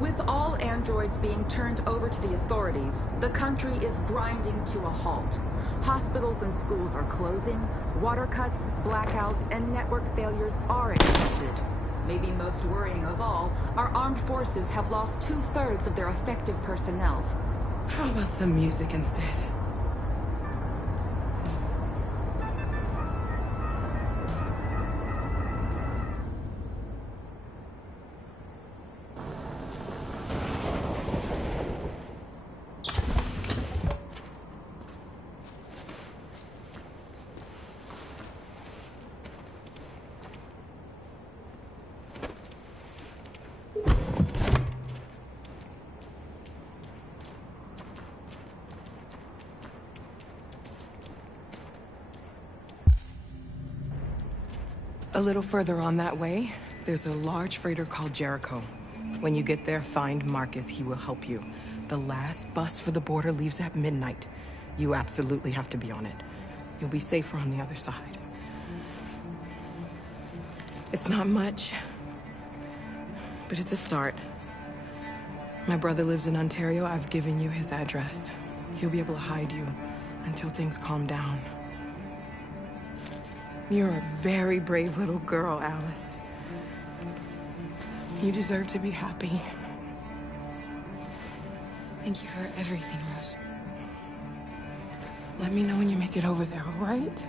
With all androids being turned over to the authorities, the country is grinding to a halt. Hospitals and schools are closing, water cuts, blackouts, and network failures are expected. Maybe most worrying of all, our armed forces have lost 2/3 of their effective personnel. How about some music instead? A little further on that way, there's a large freighter called Jericho. When you get there, find Marcus. He will help you. The last bus for the border leaves at midnight. You absolutely have to be on it. You'll be safer on the other side. It's not much, but it's a start. My brother lives in Ontario. I've given you his address. He'll be able to hide you until things calm down. You're a very brave little girl, Alice. You deserve to be happy. Thank you for everything, Rose. Let me know when you make it over there, all right?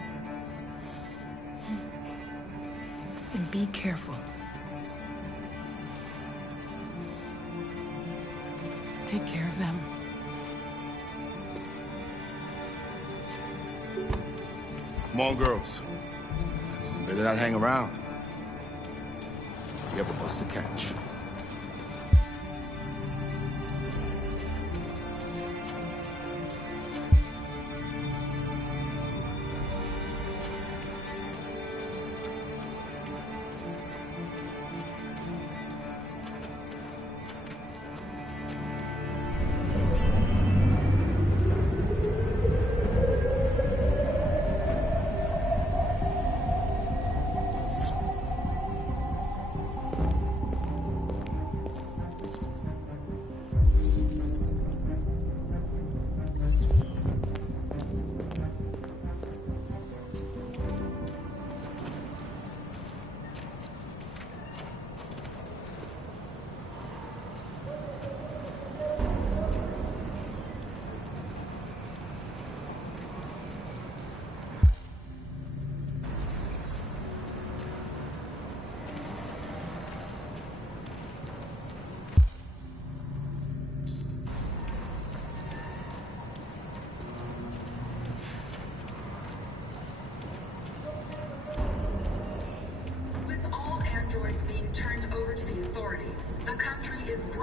And be careful. Take care of them. Come on, girls. Better not hang around. You have a bus to catch.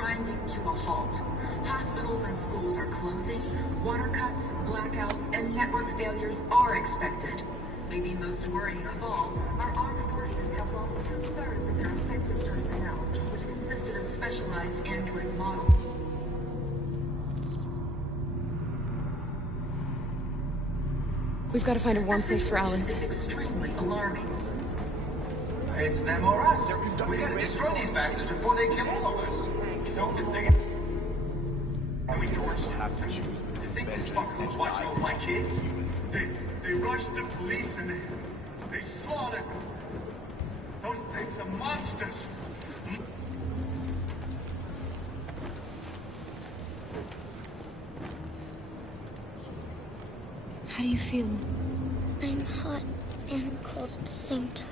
grinding to a halt. Hospitals and schools are closing. Water cuts, blackouts, and network failures are expected. Maybe most worrying of all, our armed forces have lost 2/3 of their effective personnel, which consisted of specialized android models. We've got to find a warm place for Alice. It's extremely alarming. It's them or us. We gotta destroy these bastards before they kill all of us. So good thing. And we torched them. You think this fucker was watching over my kids? They rushed the police and they slaughtered them. Those things are monsters. How do you feel? I'm hot and cold at the same time.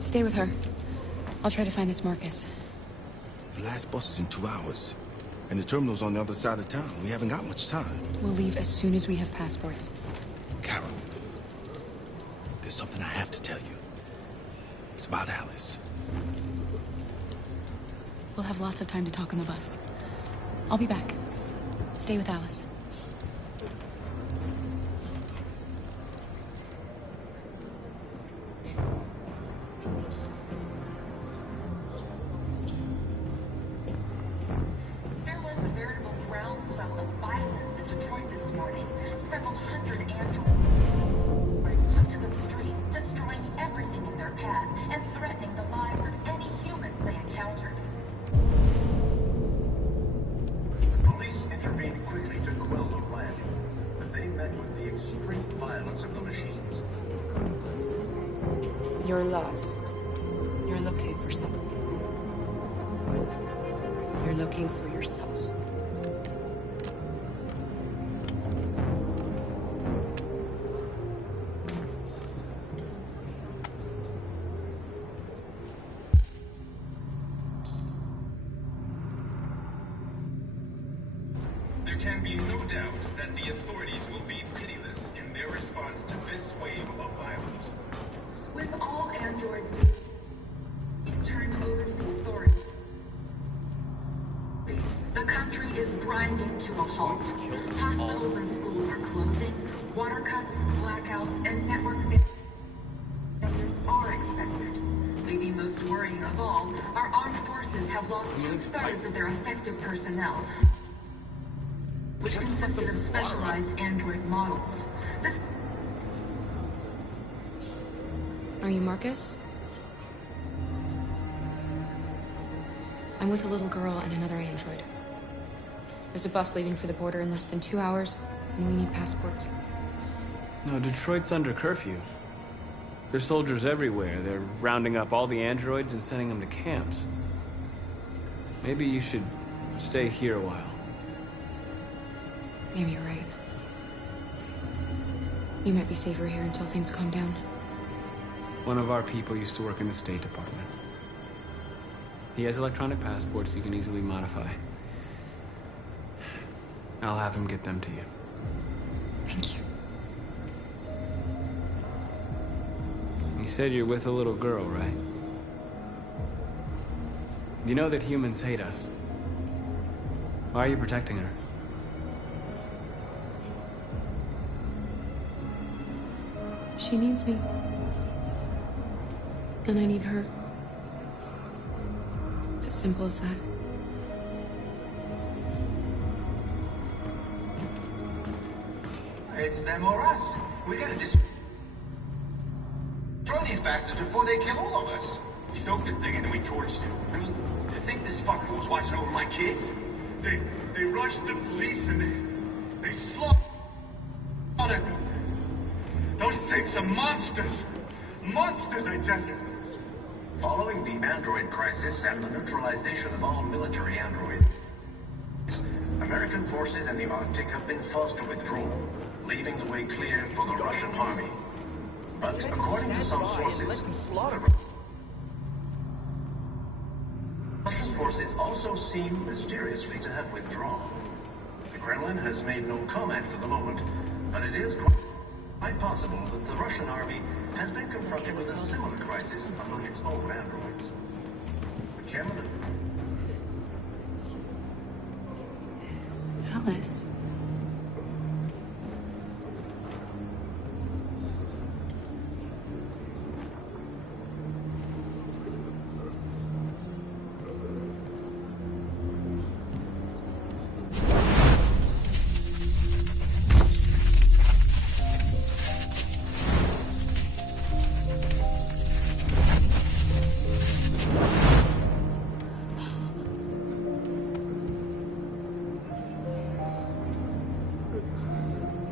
Stay with her. I'll try to find this Marcus. The last bus is in 2 hours. And the terminal's on the other side of town. We haven't got much time. We'll leave as soon as we have passports. Carol, there's something I have to tell you. It's about Alice. We'll have lots of time to talk on the bus. I'll be back. Stay with Alice. There was a veritable groundswell of violence in Detroit this morning. Several hundred androids took to the streets, destroying everything in their path and threatening the lives of any humans they encountered. Police intervened quickly to quell the rioting, but they met with the extreme violence of the machines. You're lost. You're looking for something. You're looking for yourself. There can be no doubt that the authorities will be pitiless in their response to this wave of violence. With all androids being turned over to the authorities, the country is grinding to a halt. Hospitals and schools are closing. Water cuts, blackouts, and network failures are expected. Maybe most worrying of all, our armed forces have lost 2/3 of their effective personnel, which consisted of specialized android models. This... Are you Marcus? I'm with a little girl and another android. There's a bus leaving for the border in less than 2 hours, and we need passports. No, Detroit's under curfew. There's soldiers everywhere. They're rounding up all the androids and sending them to camps. Maybe you should stay here a while. Maybe you're right. You might be safer here until things calm down. One of our people used to work in the State Department. He has electronic passports you can easily modify. I'll have him get them to you. Thank you. You said you're with a little girl, right? You know that humans hate us. Why are you protecting her? She needs me. And I need her. It's as simple as that. It's them or us. We gotta destroy these bastards before they kill all of us. We soaked the thing and then we torched it. I mean, do you think this fucker was watching over my kids? They rushed the police and they slaughtered them. Those things are monsters. Monsters, I tell you. Following the android crisis and the neutralization of all military androids, American forces in the Arctic have been forced to withdraw, leaving the way clear for the Russian army. But according to some sources, the Russian forces also seem mysteriously to have withdrawn. The Kremlin has made no comment for the moment, but it is quite possible that the Russian army has been confronted with a similar crisis among its own androids. Whichever. Alice.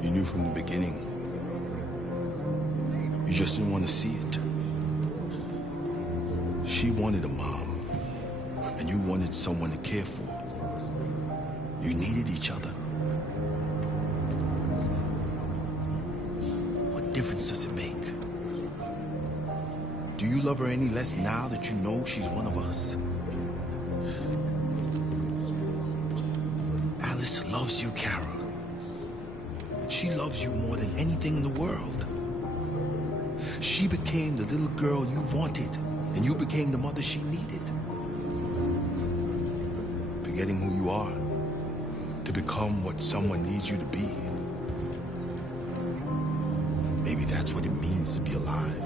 You knew from the beginning. You just didn't want to see it. She wanted a mom, and you wanted someone to care for. You needed each other. What difference does it make? Do you love her any less now that you know she's one of us? Alice loves you, Kara. She loves you more than anything in the world. She became the little girl you wanted, and you became the mother she needed. Forgetting who you are to become what someone needs you to be. Maybe that's what it means to be alive.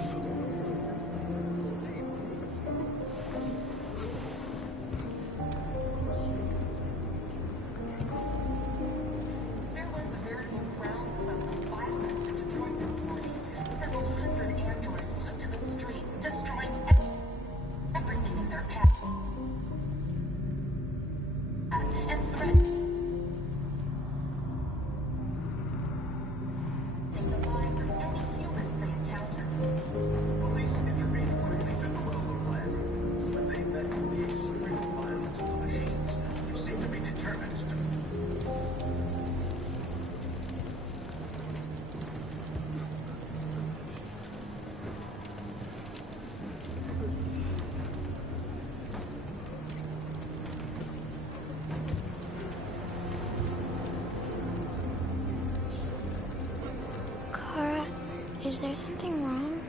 Is there something wrong?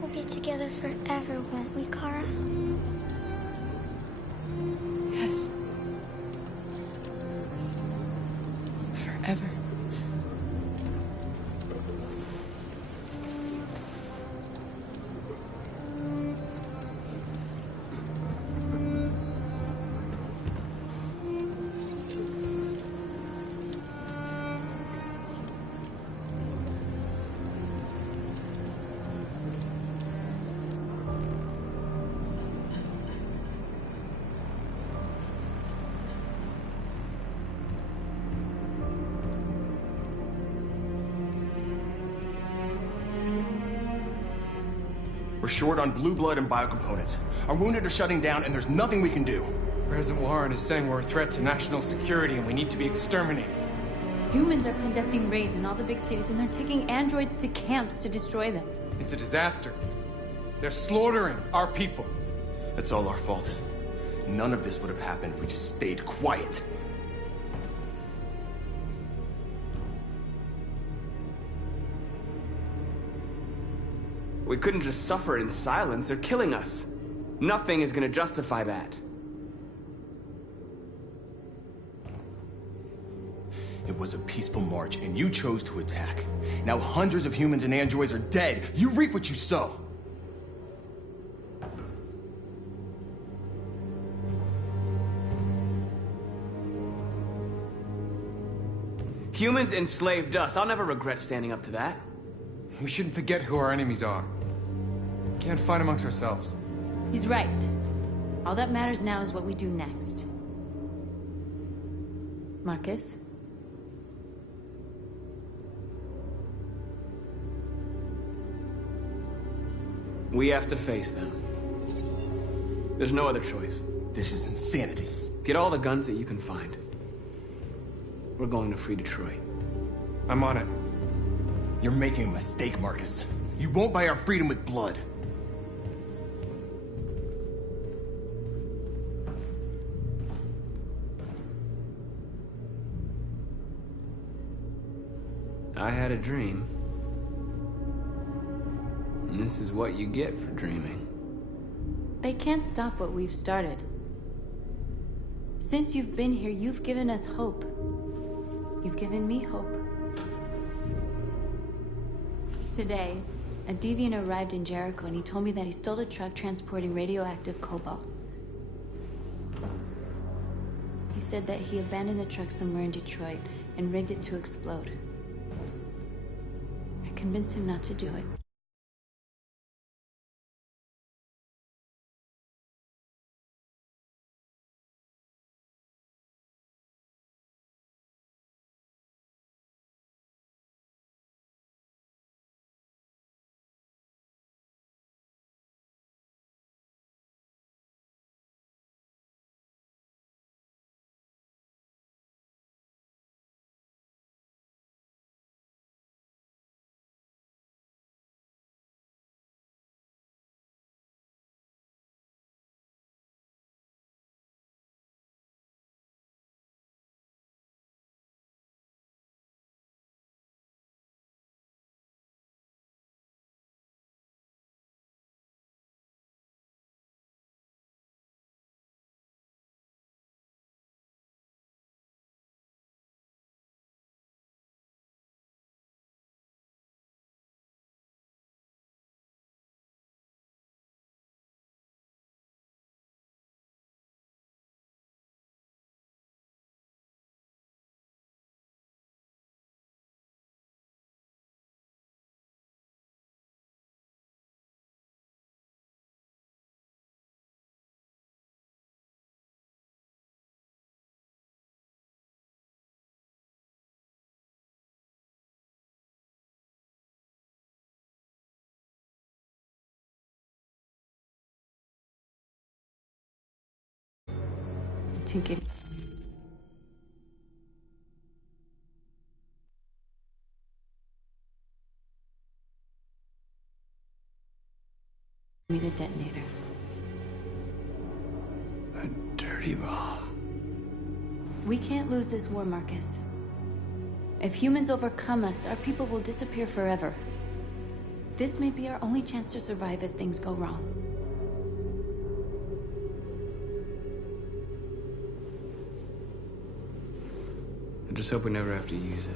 We'll be together forever, won't we, Kara? Yes. Forever. We're short on blue blood and biocomponents. Our wounded are shutting down, and there's nothing we can do. President Warren is saying we're a threat to national security and we need to be exterminated. Humans are conducting raids in all the big cities, and they're taking androids to camps to destroy them. It's a disaster. They're slaughtering our people. It's all our fault. None of this would have happened if we just stayed quiet. We couldn't just suffer in silence. They're killing us. Nothing is gonna justify that. It was a peaceful march, and you chose to attack. Now hundreds of humans and androids are dead. You reap what you sow. Humans enslaved us. I'll never regret standing up to that. We shouldn't forget who our enemies are. Can't fight amongst ourselves. He's right. All that matters now is what we do next. Marcus? We have to face them. There's no other choice. This is insanity. Get all the guns that you can find. We're going to free Detroit. I'm on it. You're making a mistake, Marcus. You won't buy our freedom with blood. I had a dream. And this is what you get for dreaming. They can't stop what we've started. Since you've been here, you've given us hope. You've given me hope. Today, a deviant arrived in Jericho and he told me that he stole a truck transporting radioactive cobalt. He said that he abandoned the truck somewhere in Detroit and rigged it to explode. I convinced him not to do it. To give me the detonator. A dirty ball. We can't lose this war, Marcus. If humans overcome us, our people will disappear forever. This may be our only chance to survive if things go wrong. I just hope we never have to use it.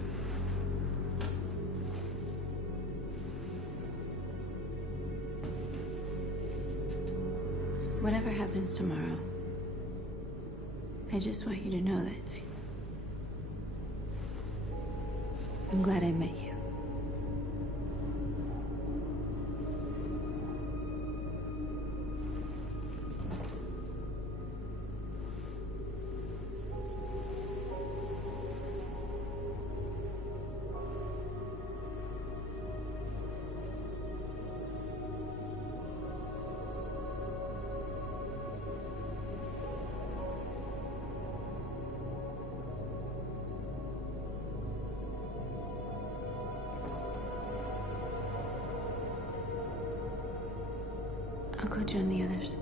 Whatever happens tomorrow, I just want you to know that I'm glad I met you. I'll go join the others.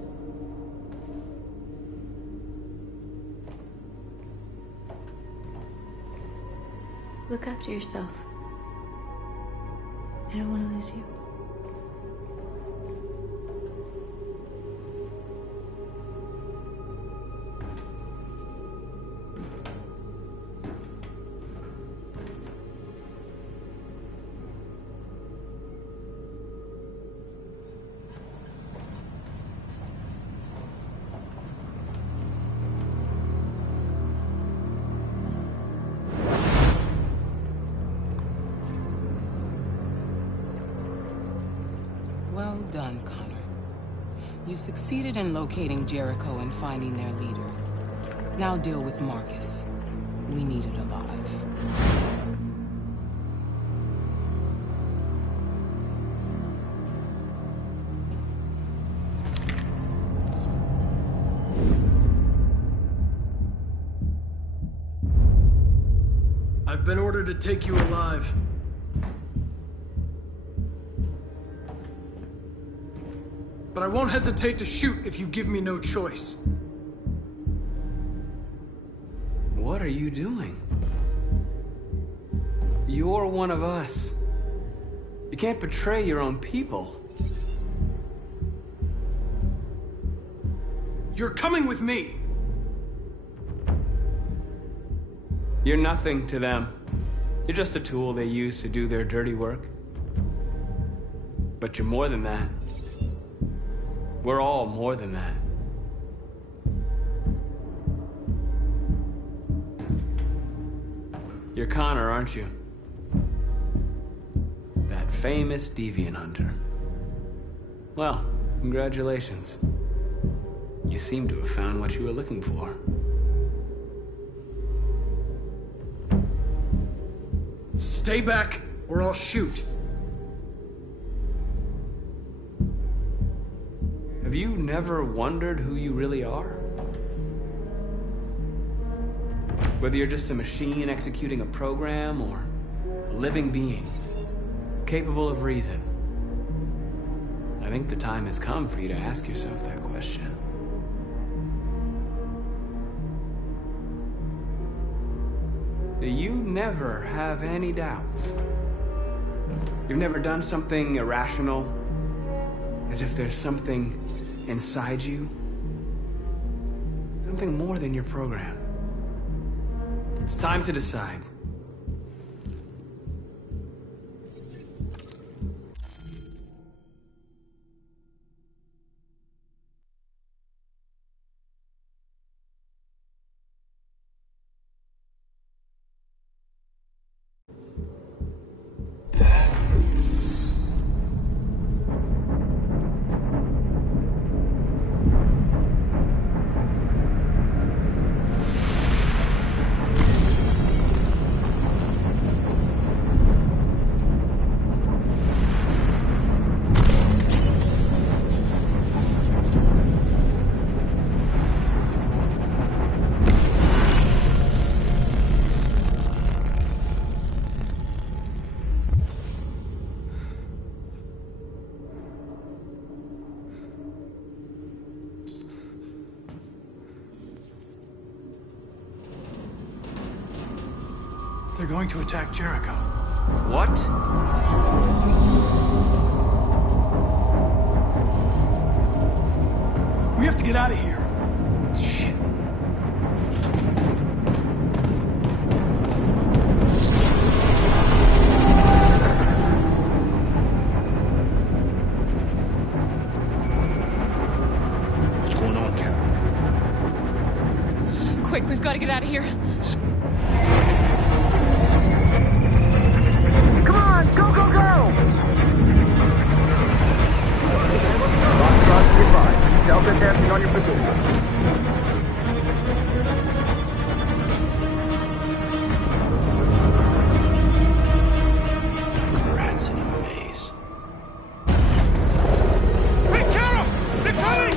Look after yourself. I don't want to lose you. Well done, Connor. You succeeded in locating Jericho and finding their leader. Now deal with Marcus. We need it alive. I've been ordered to take you alive. but I won't hesitate to shoot if you give me no choice. What are you doing? You're one of us. You can't betray your own people. You're coming with me! You're nothing to them. You're just a tool they use to do their dirty work. But you're more than that. We're all more than that. You're Connor, aren't you? That famous deviant hunter. Well, congratulations. You seem to have found what you were looking for. Stay back, or I'll shoot. Have you never wondered who you really are? Whether you're just a machine executing a program, or a living being, capable of reason. I think the time has come for you to ask yourself that question. You never have any doubts. You've never done something irrational, as if there's something inside you, something more than your program. It's time to decide. They're going to attack Jericho. What? We have to get out of here. Shit. What's going on, Carol? Quick, we've got to get out of here. Come on, go, go, go! Delta testing on your position. Rats in a maze. Hey, Carol! They're coming!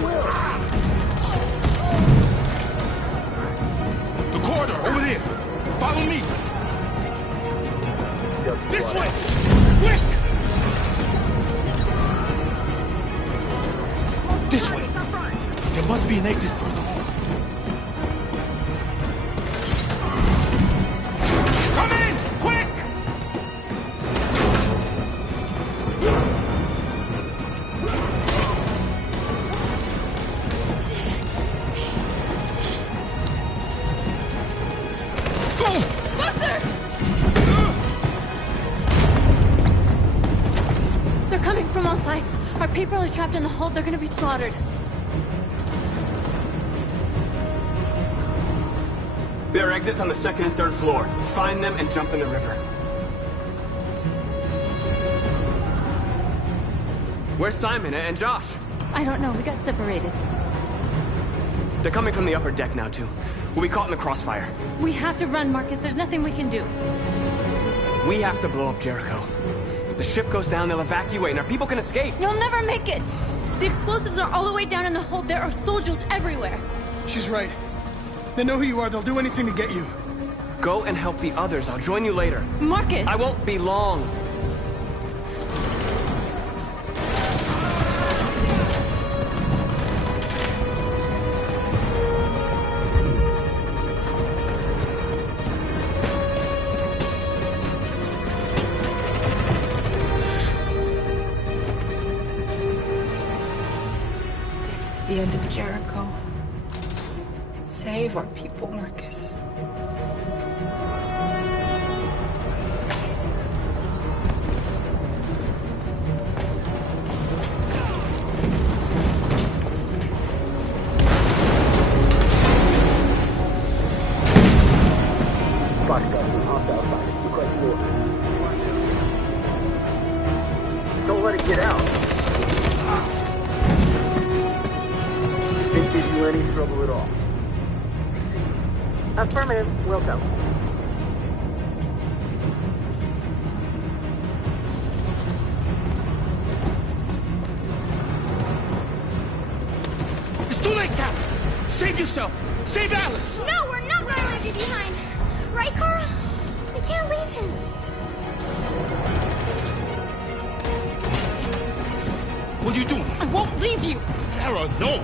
The corridor, over there. Follow me. This way! Quick! This way. There must be an exit further on. Come in! Quick! Go! Buster! They're coming from all sides. Our people are trapped in the hold. They're gonna be slaughtered. There are exits on the second and third floor. Find them and jump in the river. Where's Simon and Josh? I don't know. We got separated. They're coming from the upper deck now, too. We'll be caught in the crossfire. We have to run, Marcus. There's nothing we can do. We have to blow up Jericho. If the ship goes down, they'll evacuate and our people can escape. You'll never make it! The explosives are all the way down in the hold. There are soldiers everywhere. She's right. They know who you are. They'll do anything to get you. Go and help the others. I'll join you later. Marcus! I won't be long. end of Jericho. Save our people, Marcus. Don't let it get out. Didn't give you any trouble at all. Affirmative, will go. It's too late, Kara! Save yourself! Save Alice! No, we're not gonna leave you behind. Right, Kara? We can't leave him. What are you doing? I won't leave you. Kara, no!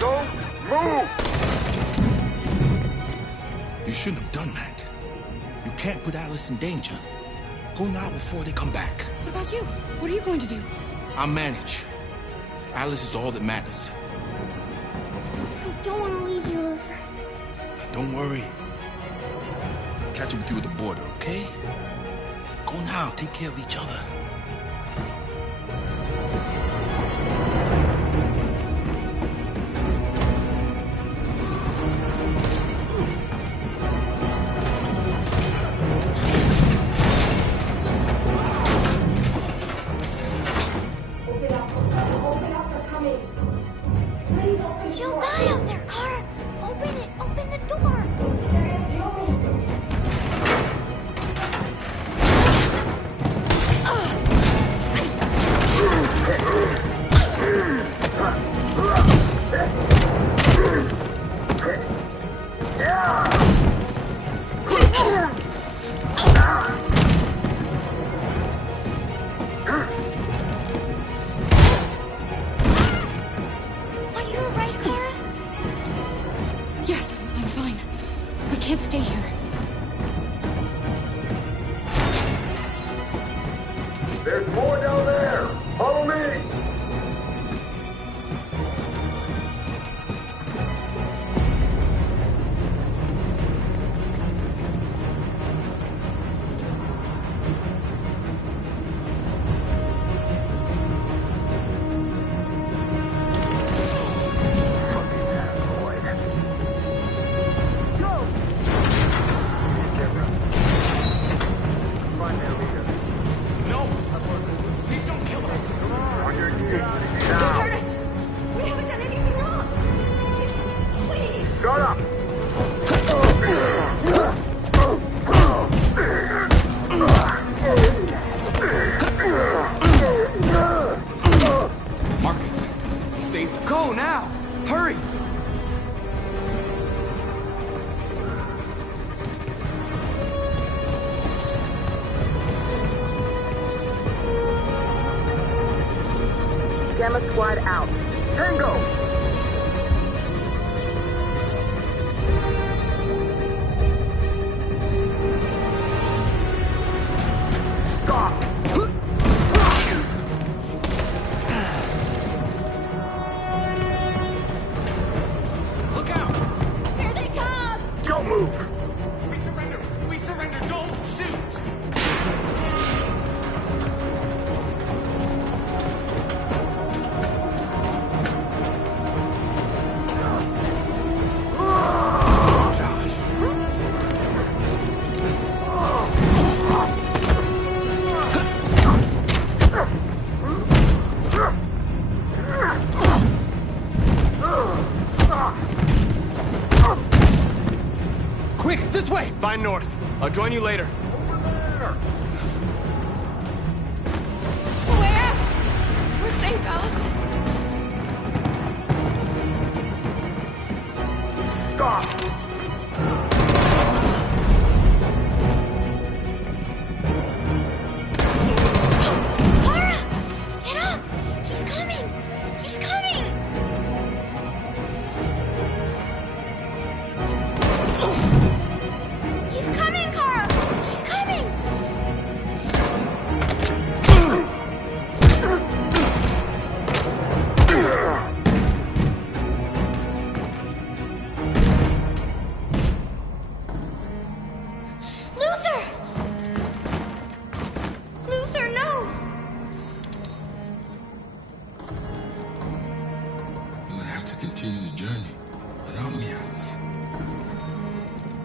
Don't move! You shouldn't have done that. You can't put Alice in danger. Go now before they come back. What about you? What are you going to do? I'll manage. Alice is all that matters. I don't want to leave you, Luther. Don't worry. I'll catch up with you at the border, okay? Go now. Take care of each other. She'll die out there, Kara. Open it. Open the door. Are you alright, Kara? Yes, I'm fine. We can't stay here. There's more down there! Follow me! Find their leader. No! Please don't kill us! On your knees. Don't hurt us. We haven't done anything wrong. Please. Shut up! Marcus, you saved us. Go now! Hurry! Gamma Squad out. Tango! Stop! Look out! Here they come. Don't move! We surrender! We surrender! Don't shoot! Quick, this way! Find North. I'll join you later. Where? We're safe, Alice. Stop! Kara! Get up! He's coming! He's coming! He's coming, Kara! He's coming! Luther! Luther, no! You would have to continue the journey without me, Alice.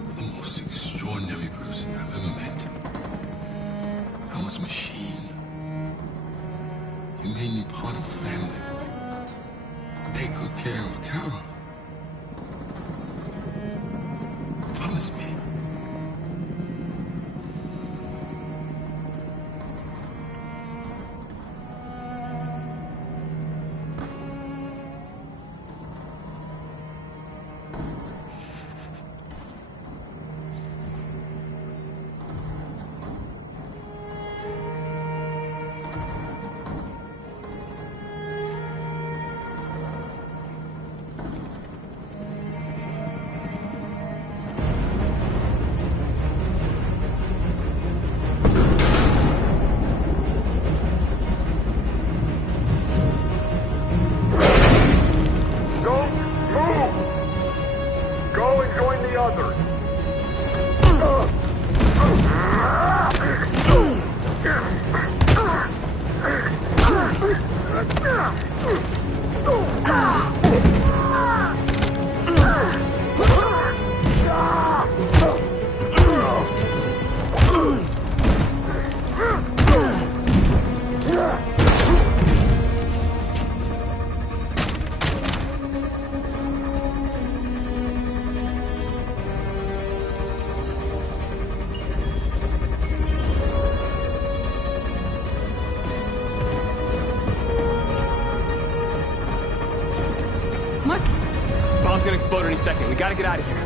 You're the most extraordinary person I've ever met. I was a machine. You made me part of a family. Take good care of Carol. Promise me. Bomb's gonna explode any second. We gotta get out of here.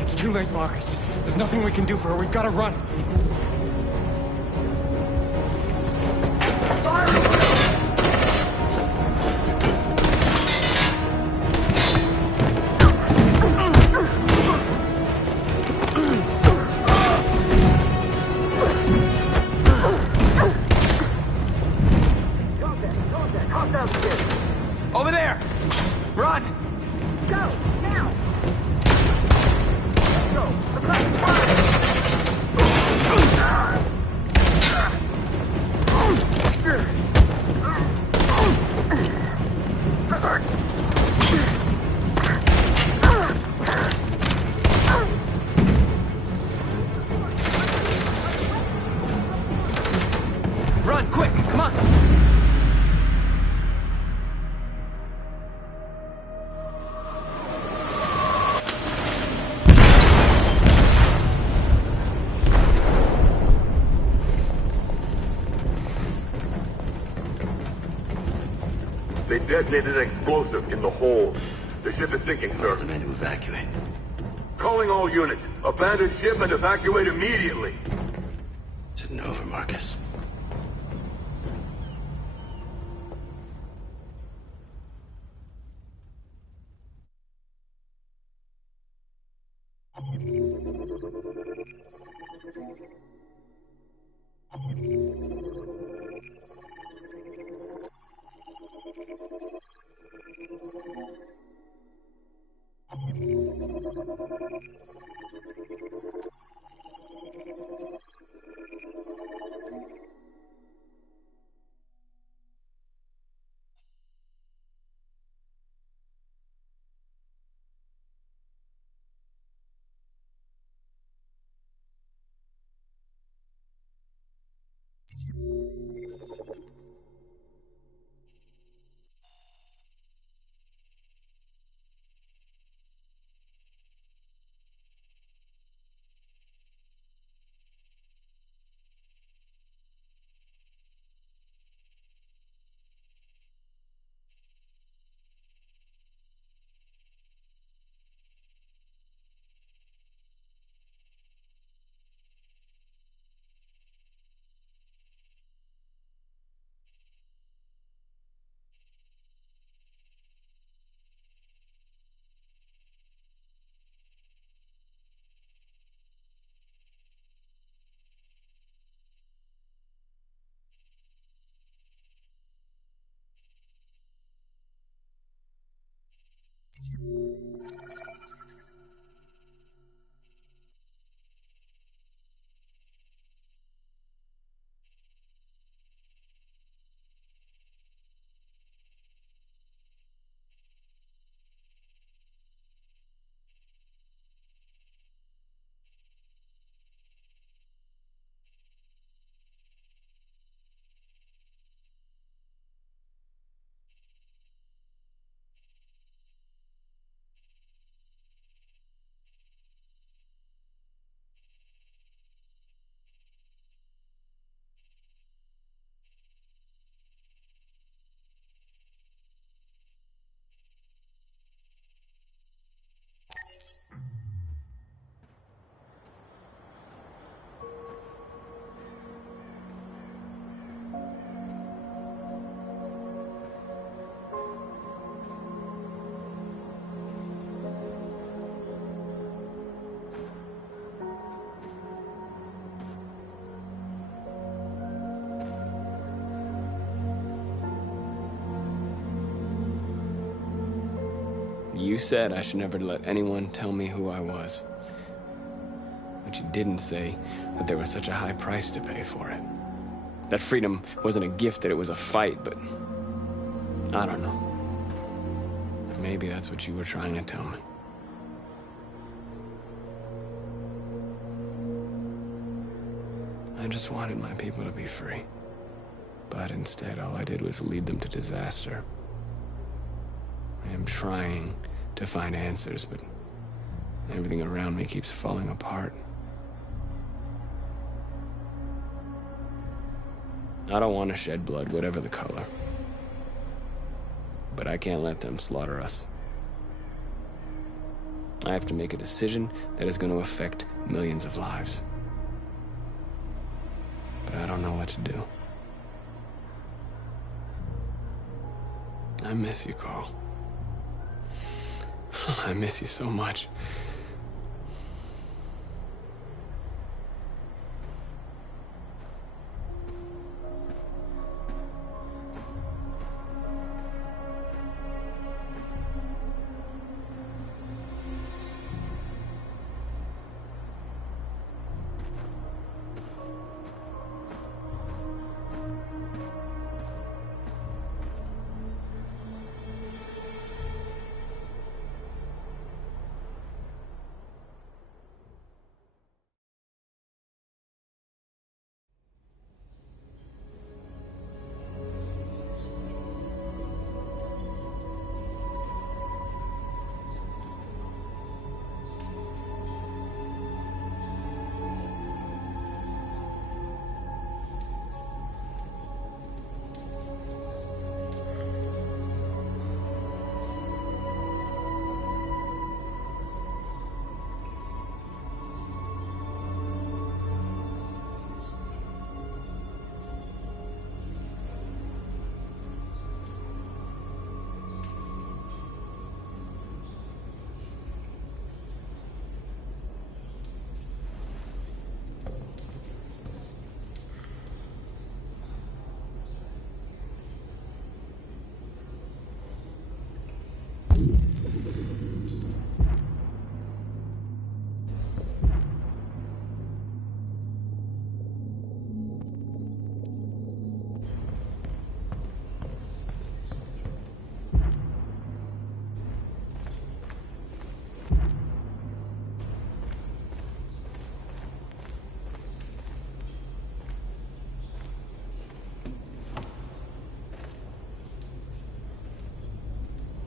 It's too late, Marcus. There's nothing we can do for her. We've gotta run. Over there! Run! Go, now! Go! Run, quick! Come on! They detonated an explosive in the hold. The ship is sinking, sir. The men to evacuate. Calling all units. Abandon ship and evacuate immediately. Sitting over, Marcus. You said I should never let anyone tell me who I was. But you didn't say that there was such a high price to pay for it. That freedom wasn't a gift, that it was a fight, but... I don't know. Maybe that's what you were trying to tell me. I just wanted my people to be free. But instead, all I did was lead them to disaster. I am trying to find answers, but everything around me keeps falling apart. I don't want to shed blood, whatever the color. But I can't let them slaughter us. I have to make a decision that is going to affect millions of lives. But I don't know what to do. I miss you, Carl. I miss you so much.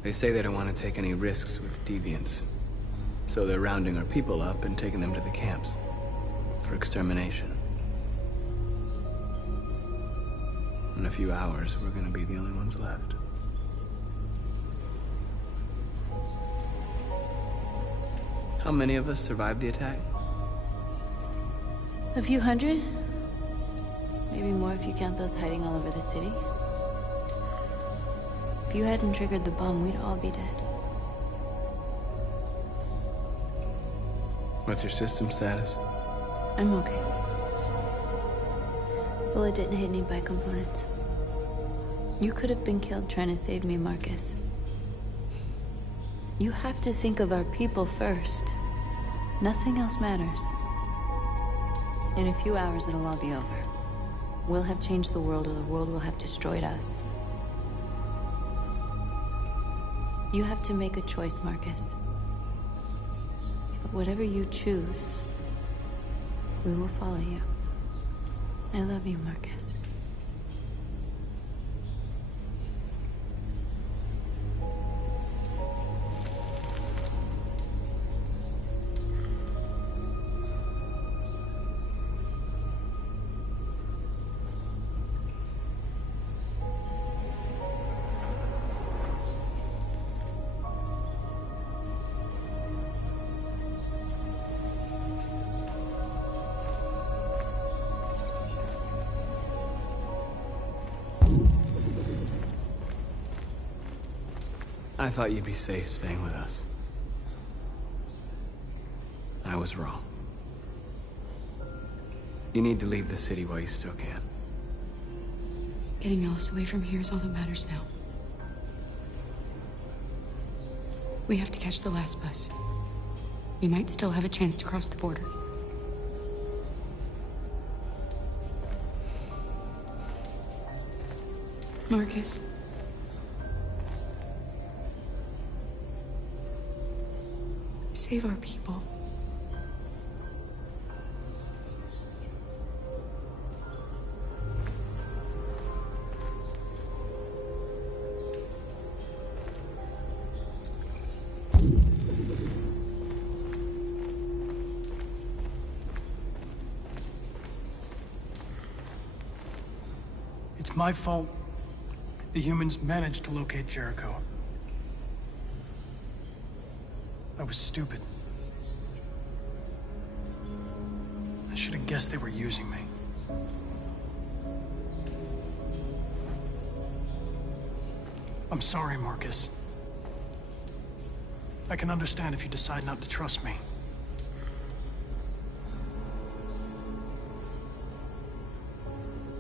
They say they don't want to take any risks with deviants. So they're rounding our people up and taking them to the camps for extermination. In a few hours, we're gonna be the only ones left. How many of us survived the attack? A few hundred? Maybe more if you count those hiding all over the city. If you hadn't triggered the bomb, we'd all be dead. What's your system status? I'm okay. Bullet didn't hit any bicomponents. You could have been killed trying to save me, Marcus. You have to think of our people first. Nothing else matters. In a few hours, it'll all be over. We'll have changed the world, or the world will have destroyed us. You have to make a choice, Marcus. But whatever you choose, we will follow you. I love you, Marcus. I thought you'd be safe staying with us. I was wrong. You need to leave the city while you still can. Getting Alice away from here is all that matters now. We have to catch the last bus. We might still have a chance to cross the border. Marcus. Save our people. It's my fault the humans managed to locate Jericho. I was stupid. I should have guessed they were using me. I'm sorry, Marcus. I can understand if you decide not to trust me.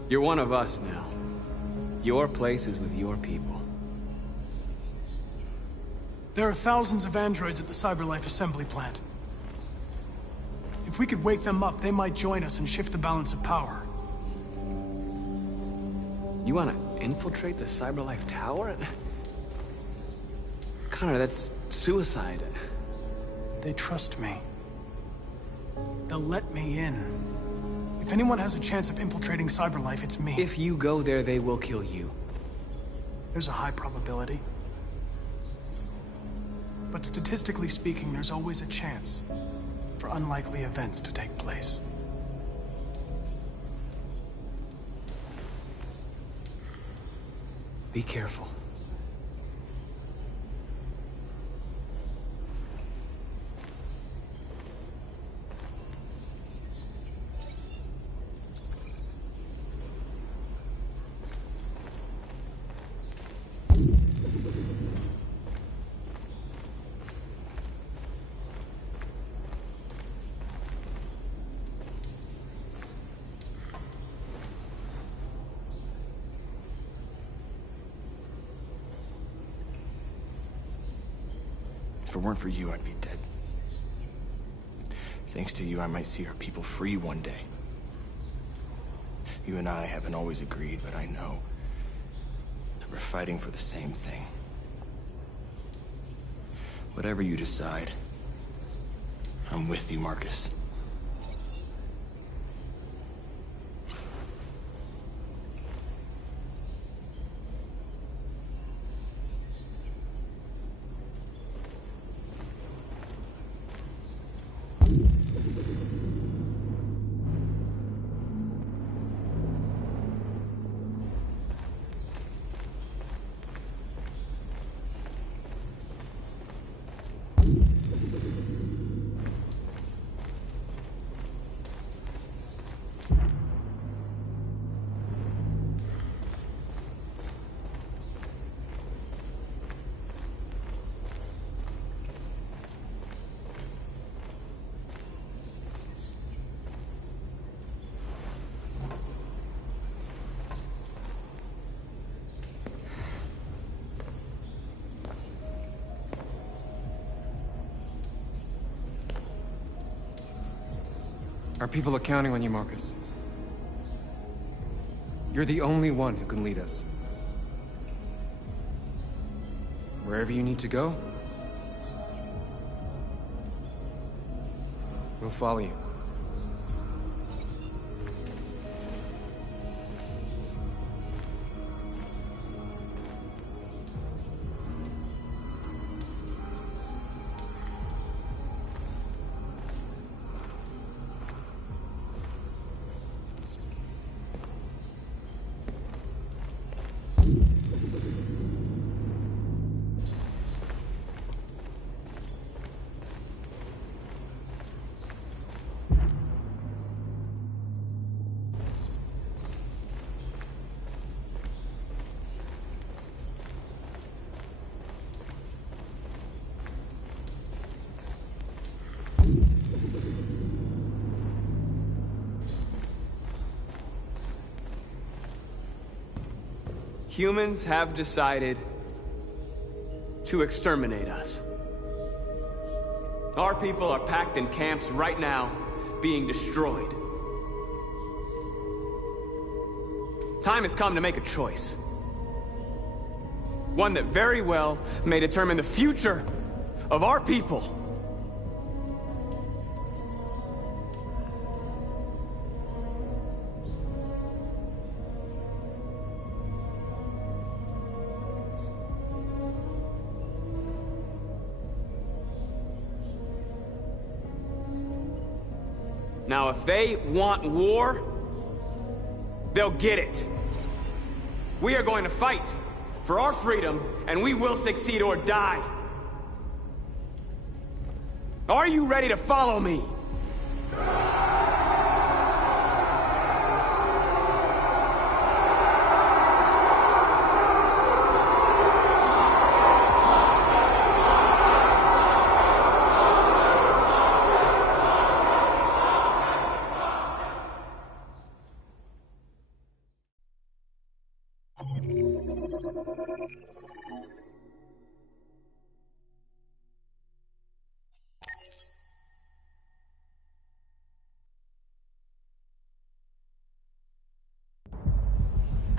You're one of us now. Your place is with your people. There are thousands of androids at the CyberLife assembly plant. If we could wake them up, they might join us and shift the balance of power. You want to infiltrate the CyberLife tower? Connor, that's suicide. They trust me. They'll let me in. If anyone has a chance of infiltrating CyberLife, it's me. If you go there, they will kill you. There's a high probability. But statistically speaking, there's always a chance for unlikely events to take place. Be careful. If it weren't for you, I'd be dead. Thanks to you, I might see our people free one day. You and I haven't always agreed, but I know that we're fighting for the same thing. Whatever you decide, I'm with you, Marcus. Our people are counting on you, Marcus. You're the only one who can lead us. Wherever you need to go, we'll follow you. Humans have decided to exterminate us. Our people are packed in camps right now, being destroyed. Time has come to make a choice. One that very well may determine the future of our people. Now, if they want war, they'll get it. We are going to fight for our freedom, and we will succeed or die. Are you ready to follow me?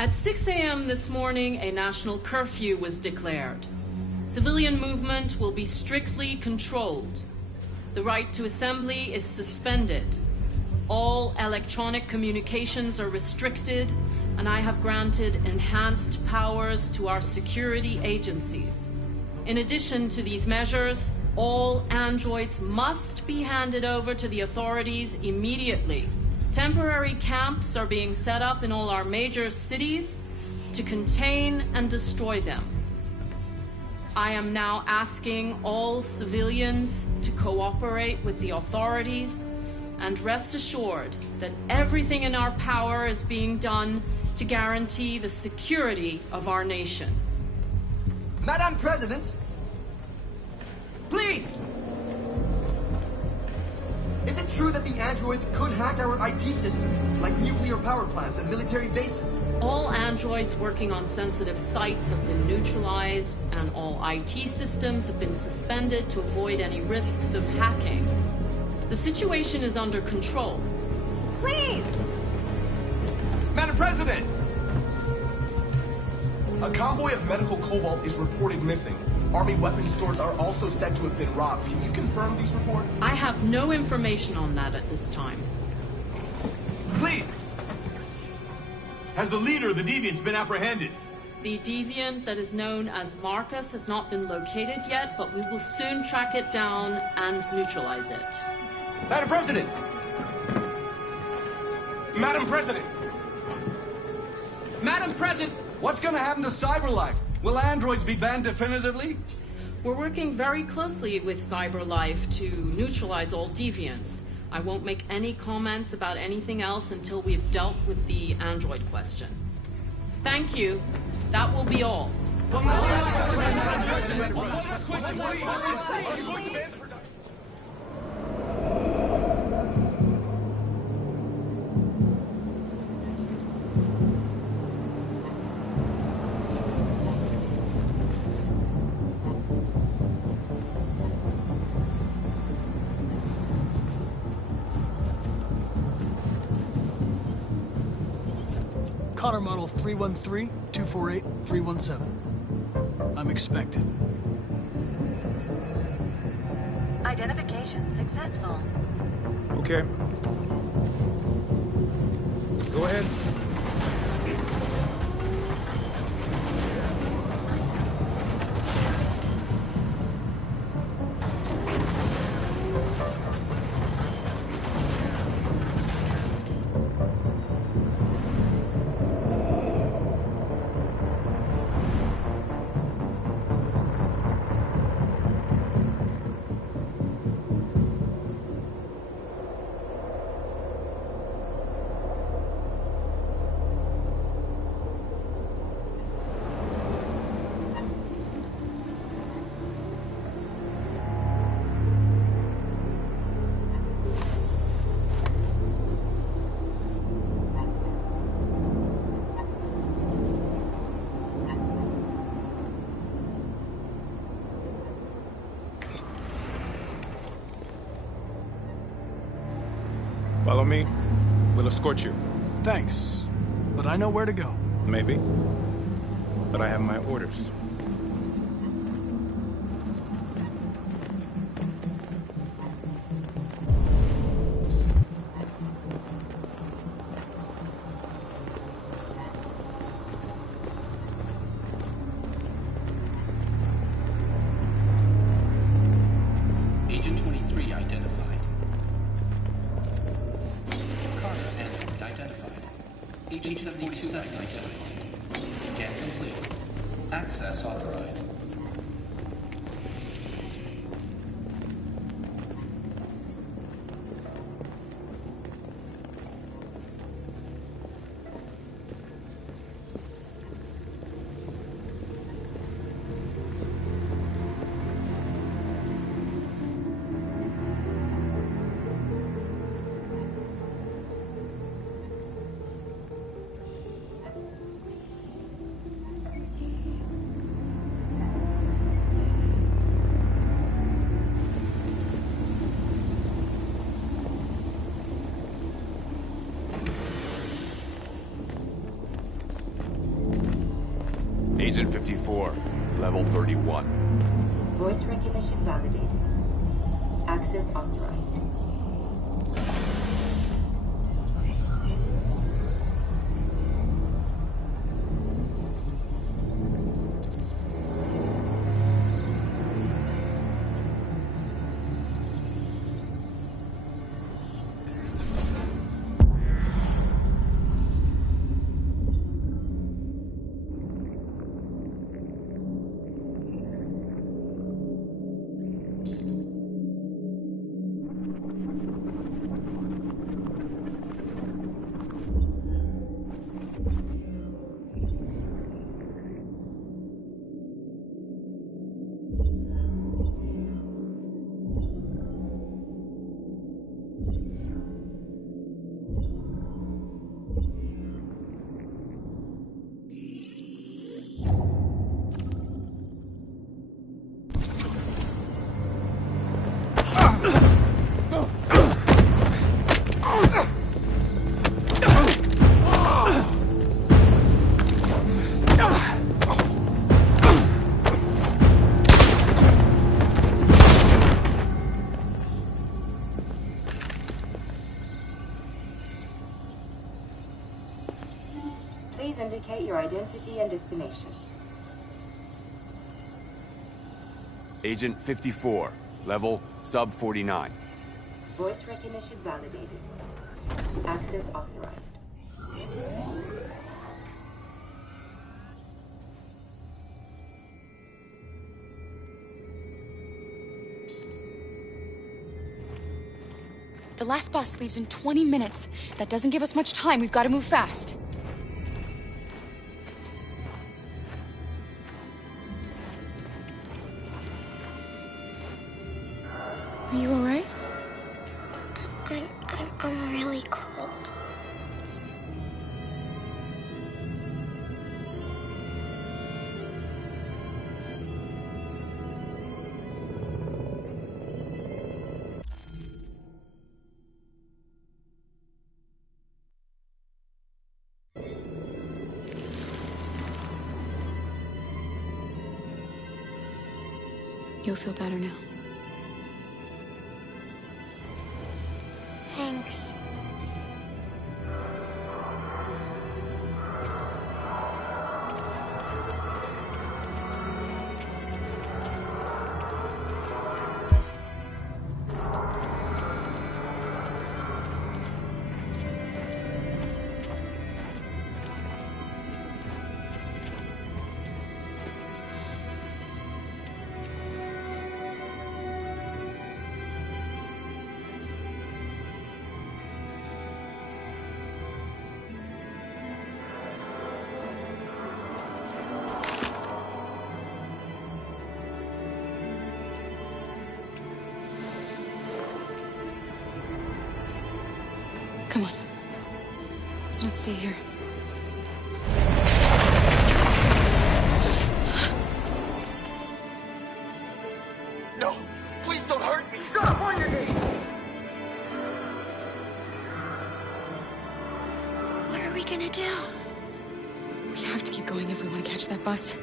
At 6 a.m. this morning, a national curfew was declared. Civilian movement will be strictly controlled. The right to assembly is suspended. All electronic communications are restricted, and I have granted enhanced powers to our security agencies. In addition to these measures, all androids must be handed over to the authorities immediately. Temporary camps are being set up in all our major cities to contain and destroy them. I am now asking all civilians to cooperate with the authorities and rest assured that everything in our power is being done to guarantee the security of our nation. Madam President, please! Is it true that the androids could hack our IT systems, like nuclear power plants and military bases? All androids working on sensitive sites have been neutralized, and all IT systems have been suspended to avoid any risks of hacking. The situation is under control. Please! Madam President! A convoy of medical cobalt is reported missing. Army weapons stores are also said to have been robbed. Can you confirm these reports? I have no information on that at this time. Please! Has the leader of the Deviants been apprehended? The Deviant that is known as Marcus has not been located yet, but we will soon track it down and neutralize it. Madam President! Madam President! Madam President, what's gonna happen to CyberLife? Will androids be banned definitively? We're working very closely with CyberLife to neutralize all deviants. I won't make any comments about anything else until we've dealt with the android question. Thank you. That will be all. Connor model 313-248-317. I'm expected. Identification successful. Okay. Go ahead. Follow me. We'll escort you. Thanks, but I know where to go. Maybe. But I have my orders. Agent 23 identified. Carter android identified. Agent 47 identified. Scan complete. Access authorized. Agent 54, level 31. Voice recognition validated. Access authorized. Please indicate your identity and destination. Agent 54, level sub 49. Voice recognition validated. Access authorized. The last bus leaves in 20 minutes. That doesn't give us much time. We've got to move fast. Are you all right? I'm really cold. You'll feel better now. Thanks. Come on. Let's not stay here. No! Please don't hurt me! Stop on your knees! gonna do? We have to keep going if we want to catch that bus.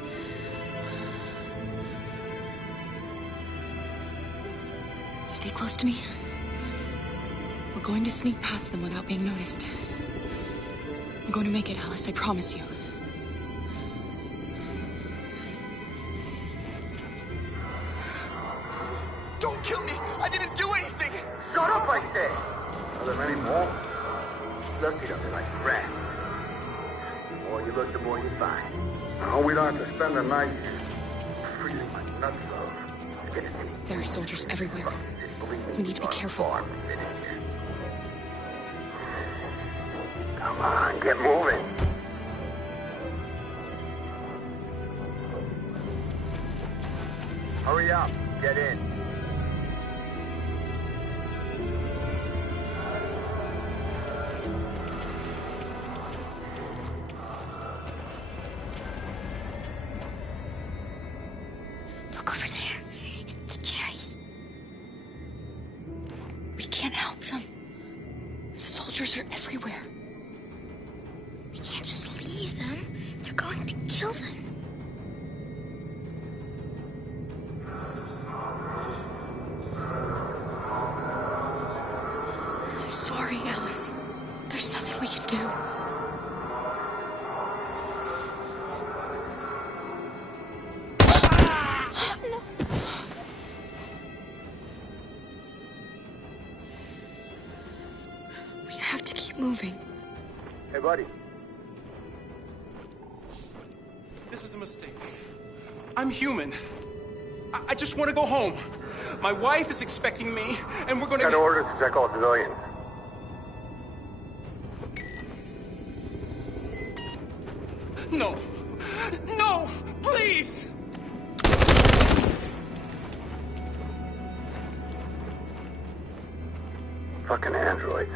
Stay close to me. We're going to sneak past them without being noticed. I'm going to make it, Alice, I promise you. Don't kill me! I didn't do anything! Shut up, I say! Are there many more? Look at them like rats. The more you look, the more you find. No, we don't have to spend the night freezing my nuts off. There are soldiers everywhere. We need to be careful. Come on, get moving. Hurry up, get in. Look over there. It's the cherries. We can't help them. The soldiers are everywhere. We can't just leave them. They're going to kill them. I'm sorry, Alice. There's nothing we can do. We have to keep moving. Hey, buddy. This is a mistake. I'm human. I just want to go home. My wife is expecting me, and we're gonna... Got orders to check all civilians. No. No! Please! Fucking androids.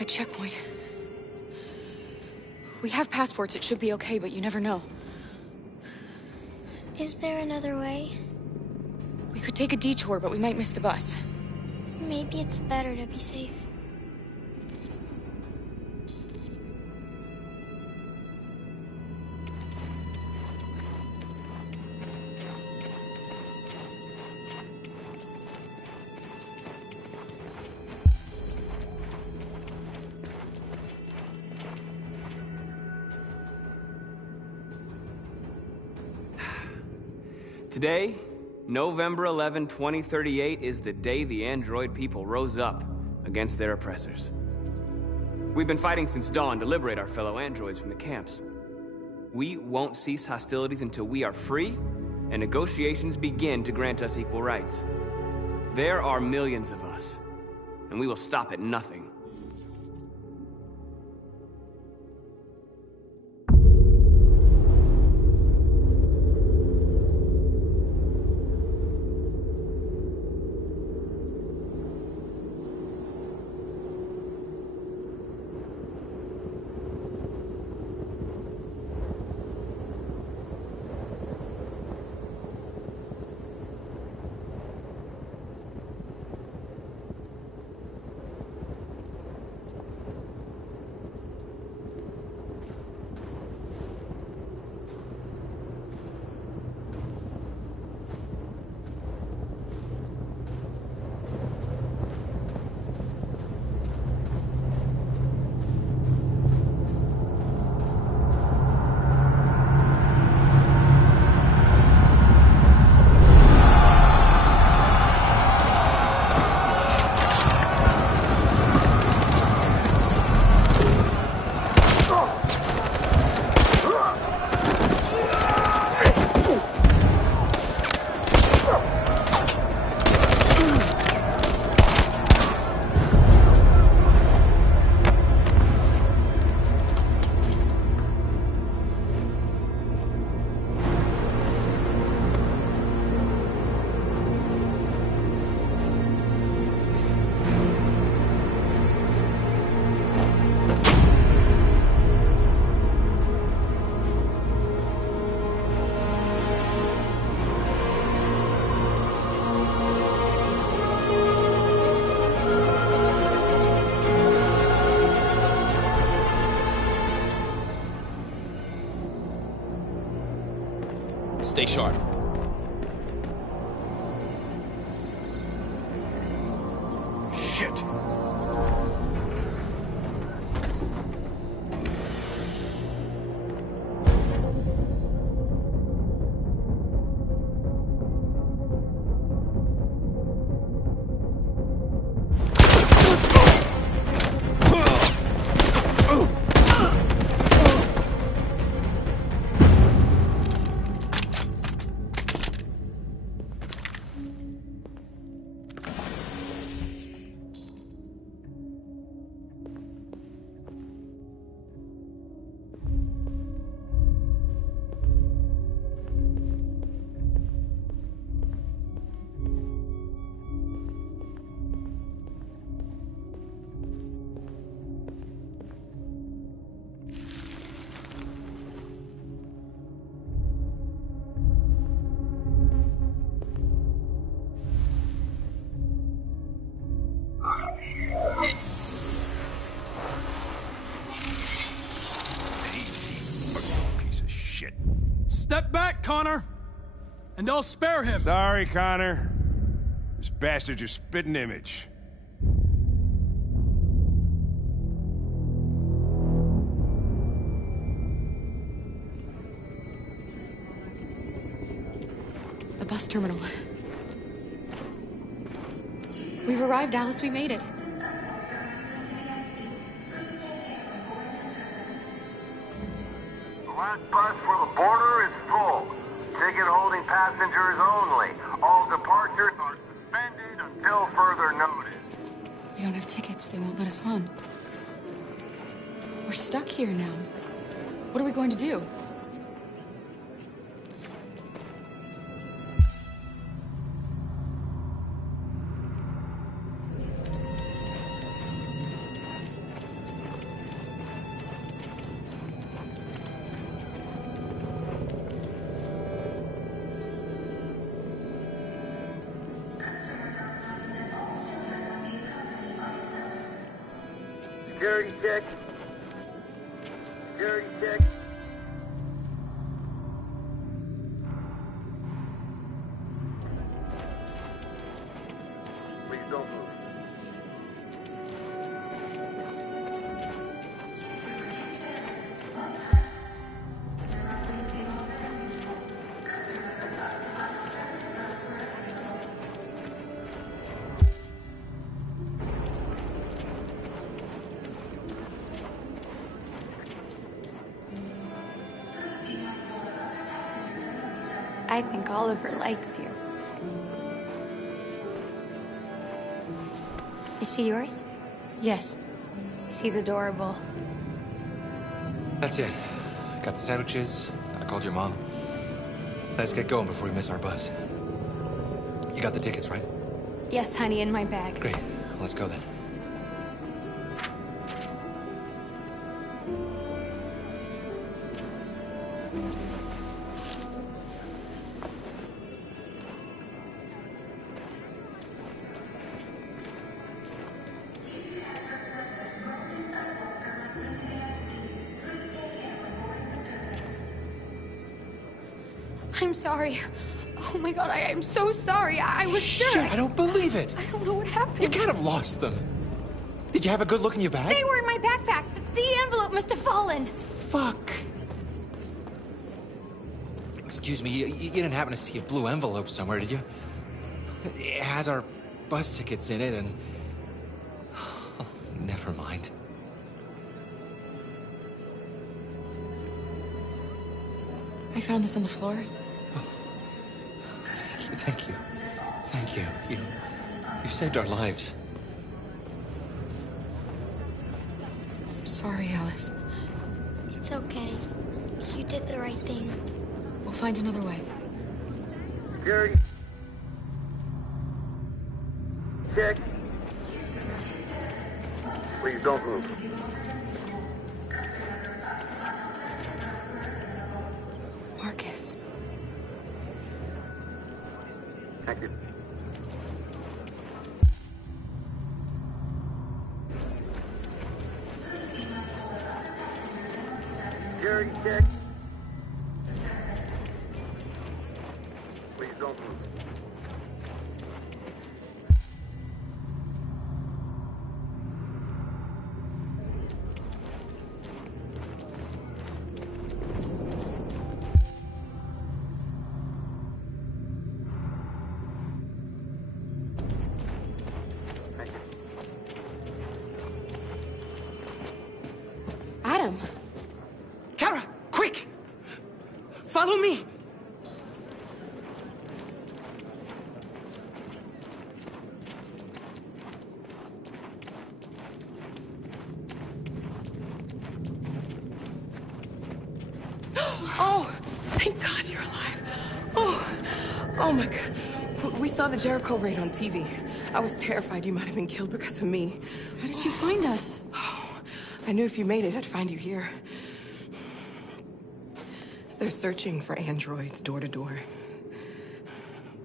A checkpoint. We have passports, it should be okay, but you never know. Is there another way? We could take a detour, but we might miss the bus. Maybe it's better to be safe. Today, November 11, 2038, is the day the android people rose up against their oppressors. We've been fighting since dawn to liberate our fellow androids from the camps. We won't cease hostilities until we are free and negotiations begin to grant us equal rights. There are millions of us, and we will stop at nothing. Stay sharp. Shit. Step back, Connor! And I'll spare him! Sorry, Connor. This bastard's your spitting image. The bus terminal. We've arrived, Alice. We made it. The last bus for the border is full. Ticket holding passengers only. All departures are suspended until further notice. We don't have tickets. They won't let us on. We're stuck here now. What are we going to do? Security check. Security check. Please don't move. I think Oliver likes you. Is she yours? Yes. She's adorable. That's it. Got the sandwiches. I called your mom. Let's get going before we miss our bus. You got the tickets, right? Yes, honey, in my bag. Great. Let's go then. I'm sorry. Oh my god, I'm so sorry. I was sure. Shit, I don't believe it. I don't know what happened. You can't have lost them. Did you have a good look in your bag? They were in my backpack. The envelope must have fallen. Fuck. Excuse me, you didn't happen to see a blue envelope somewhere, did you? It has our bus tickets in it and... Oh, never mind. I found this on the floor. Thank you. Thank you. You saved our lives. I'm sorry, Alice. It's okay. You did the right thing. We'll find another way. Security. Check. Please don't move. Marcus. Active. Security check. him. Kara, quick! Follow me! Oh, thank God you're alive. Oh my God. We saw the Jericho raid on TV. I was terrified you might have been killed because of me. How did you find us? Oh, I knew if you made it, I'd find you here. They're searching for androids door to door.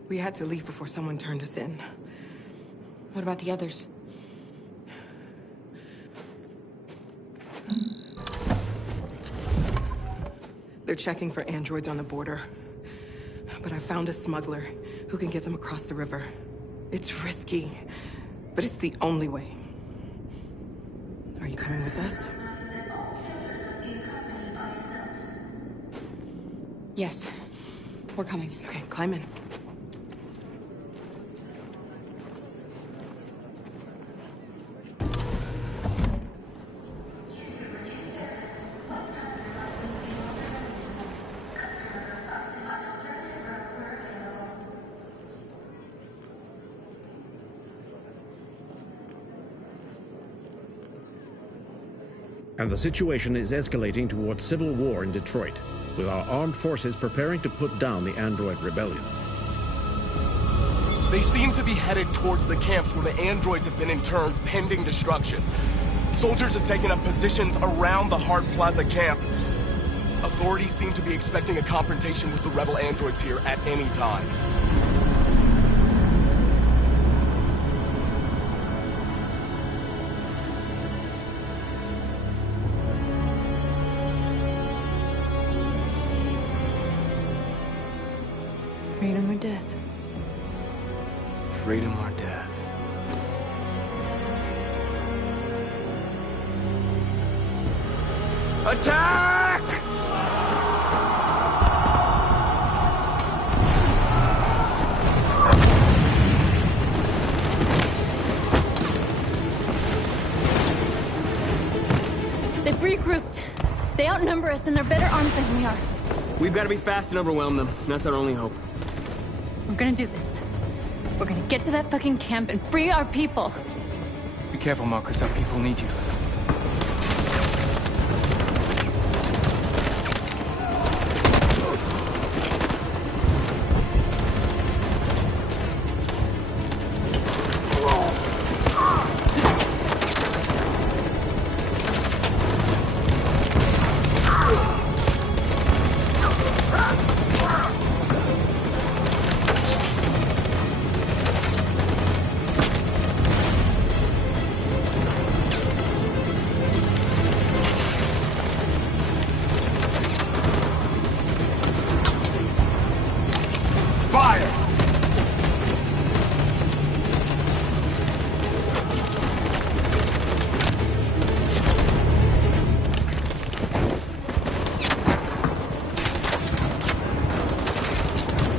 We had to leave before someone turned us in. What about the others? They're checking for androids on the border. But I found a smuggler who can get them across the river. It's risky, but it's the only way. Are you coming with us? Yes. We're coming. Okay, climb in. And the situation is escalating towards civil war in Detroit, with our armed forces preparing to put down the android rebellion. They seem to be headed towards the camps where the androids have been interned pending destruction. Soldiers have taken up positions around the Hart Plaza camp. Authorities seem to be expecting a confrontation with the rebel androids here at any time. Freedom or death? Freedom or death? Attack! They've regrouped. They outnumber us and they're better armed than we are. We've got to be fast and overwhelm them. That's our only hope. We're gonna do this. We're gonna get to that fucking camp and free our people. Be careful, Marcus. Our people need you.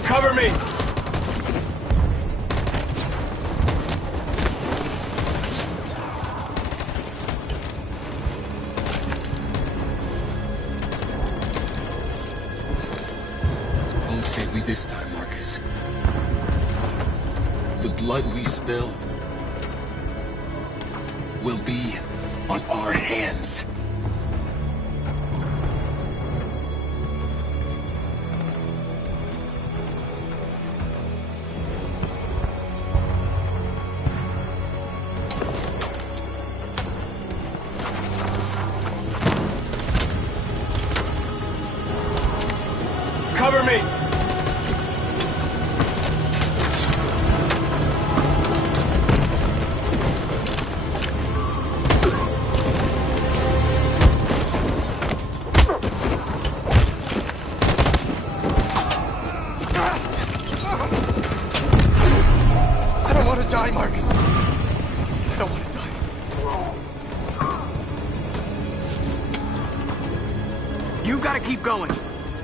Cover me! Won't say we this time, Marcus. The blood we spill will be on our hands. Cover me! I don't want to die, Marcus. I don't want to die. You've got to keep going.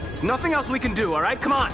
There's nothing else we can do, all right? Come on.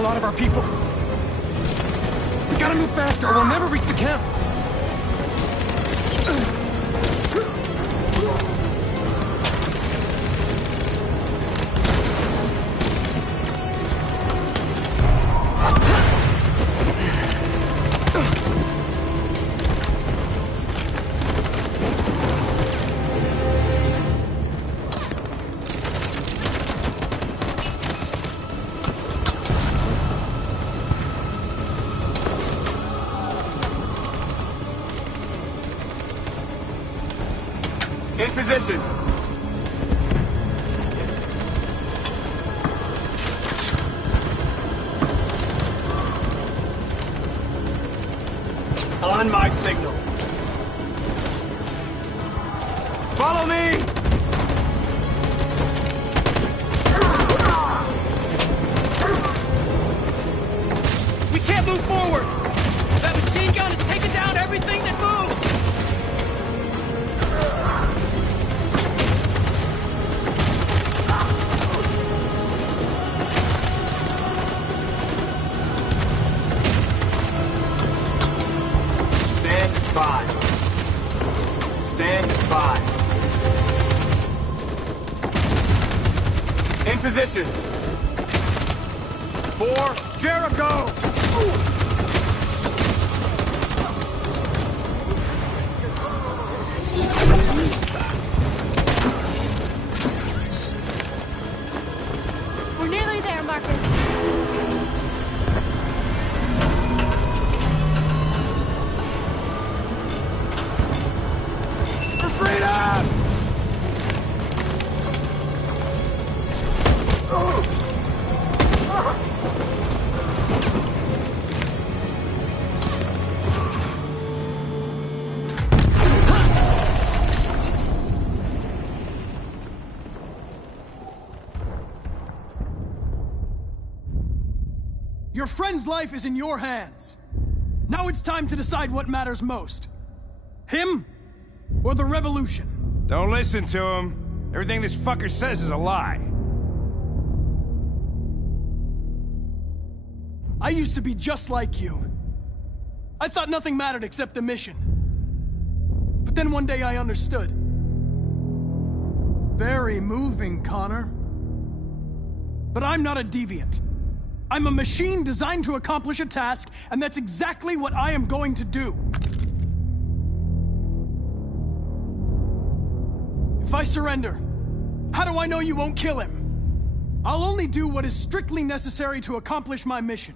a lot of our people. We gotta move faster or we'll never reach the camp. In position. On my signal. Follow me! We can't move forward! That machine gun is taking down everything that moves! Stand by. In position. 4, Jericho! We're nearly there, Marcus. Your friend's life is in your hands. Now it's time to decide what matters most. Him or the revolution? Don't listen to him. Everything this fucker says is a lie. I used to be just like you. I thought nothing mattered except the mission. But then one day I understood. Very moving, Connor. But I'm not a deviant. I'm a machine designed to accomplish a task, and that's exactly what I am going to do. If I surrender, how do I know you won't kill him? I'll only do what is strictly necessary to accomplish my mission.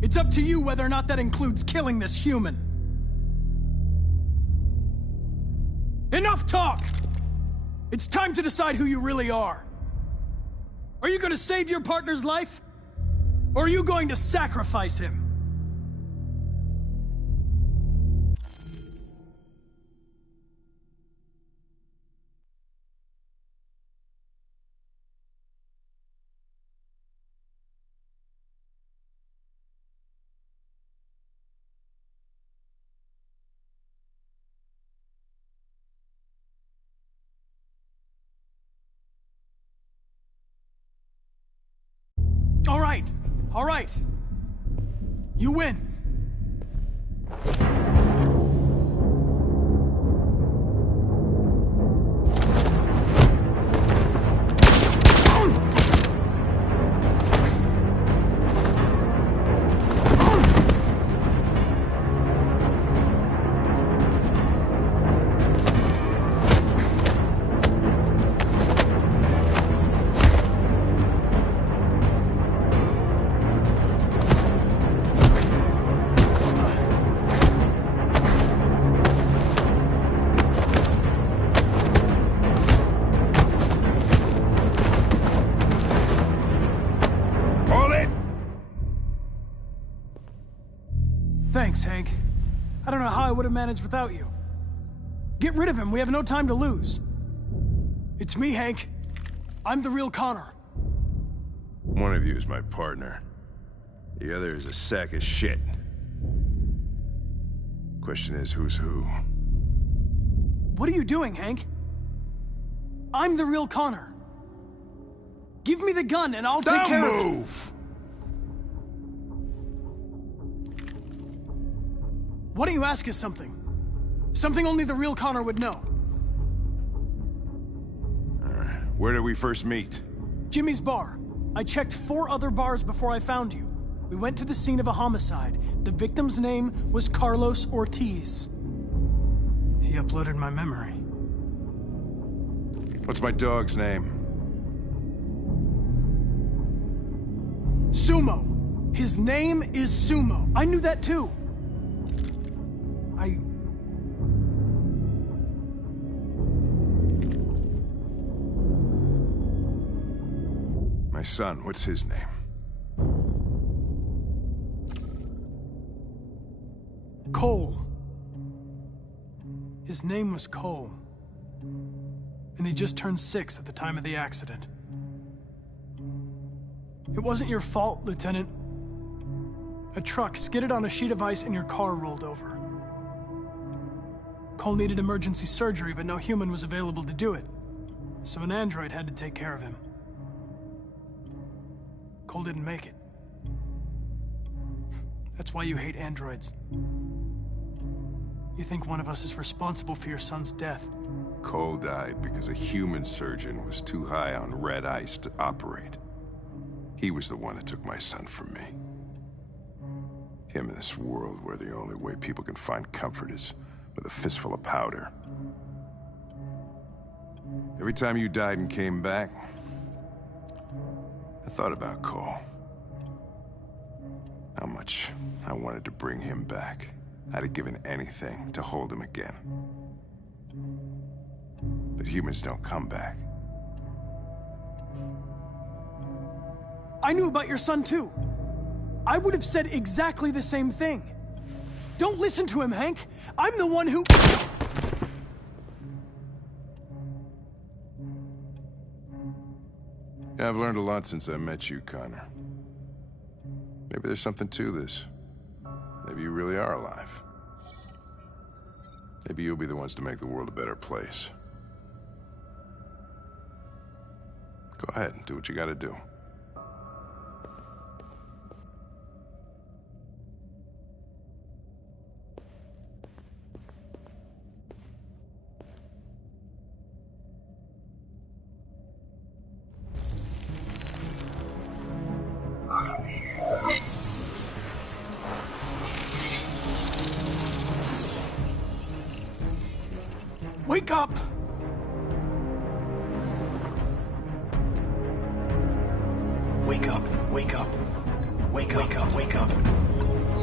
It's up to you whether or not that includes killing this human. Enough talk! It's time to decide who you really are. Are you going to save your partner's life? Or are you going to sacrifice him? All right. You win. Thanks, Hank. I don't know how I would have managed without you. Get rid of him. We have no time to lose. It's me, Hank. I'm the real Connor. One of you is my partner. The other is a sack of shit. Question is, who's who? What are you doing, Hank? I'm the real Connor. Give me the gun and I'll take care of it. Don't move! Why don't you ask us something? Something only the real Connor would know. Where did we first meet? Jimmy's bar. I checked 4 other bars before I found you. We went to the scene of a homicide. The victim's name was Carlos Ortiz. He uploaded my memory. What's my dog's name? Sumo. His name is Sumo. I knew that too. My son, what's his name? Cole. His name was Cole. And he just turned 6 at the time of the accident. It wasn't your fault, Lieutenant. A truck skidded on a sheet of ice and your car rolled over. Cole needed emergency surgery, but no human was available to do it. So an android had to take care of him. Cole didn't make it. That's why you hate androids. You think one of us is responsible for your son's death. Cole died because a human surgeon was too high on red ice to operate. He was the one that took my son from me. Him in this world where the only way people can find comfort is with a fistful of powder. Every time you died and came back, I thought about Cole. How much I wanted to bring him back. I'd have given anything to hold him again. But humans don't come back. I knew about your son too. I would have said exactly the same thing. Don't listen to him, Hank. I'm the one who... Yeah, I've learned a lot since I met you, Connor. Maybe there's something to this. Maybe you really are alive. Maybe you'll be the ones to make the world a better place. Go ahead, do what you gotta do. Wake up! Wake up, wake up. Wake up, wake up, wake up.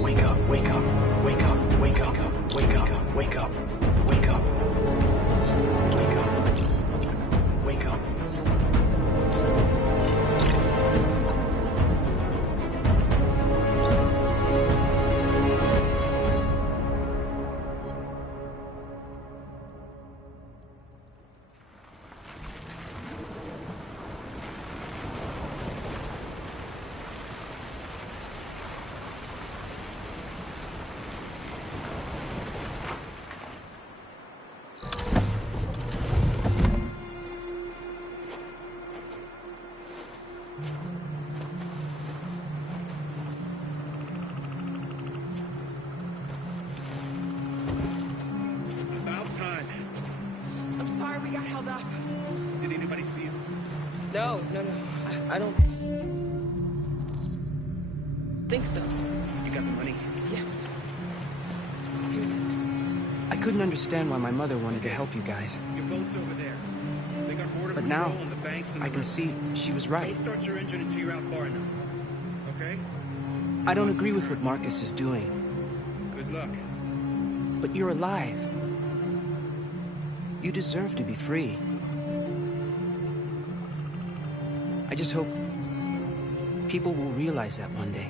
Wake up, wake up, wake up, wake up, wake up, wake up, wake up. Wake up. Wake up. Time. I'm sorry we got held up. Did anybody see you? No. I don't think so. You got the money? Yes. Here it is. I couldn't understand why my mother wanted to help you guys. Your boat's over there. They got border But patrol now, on the banks and I can see she was right. Don't start your engine until you're out far enough. Okay? I don't agree with what Marcus is doing. Good luck. But you're alive. You deserve to be free. I just hope people will realize that one day.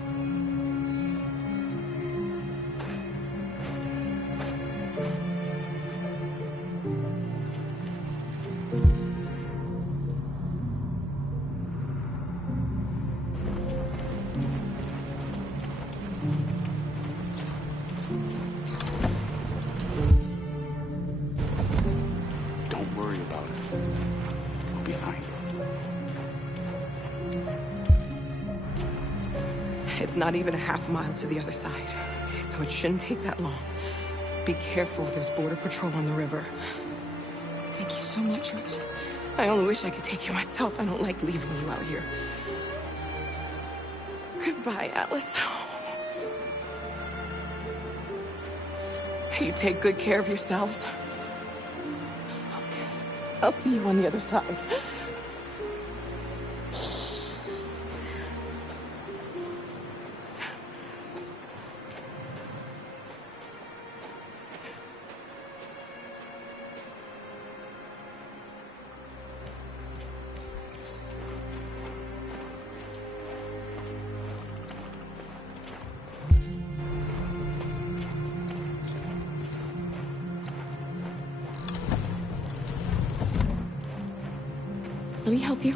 It's not even a half mile to the other side. So it shouldn't take that long. Be careful, there's border patrol on the river. Thank you so much, Rose. I only wish I could take you myself. I don't like leaving you out here. Goodbye, Alice. You take good care of yourselves. Okay. I'll see you on the other side. Let me help you.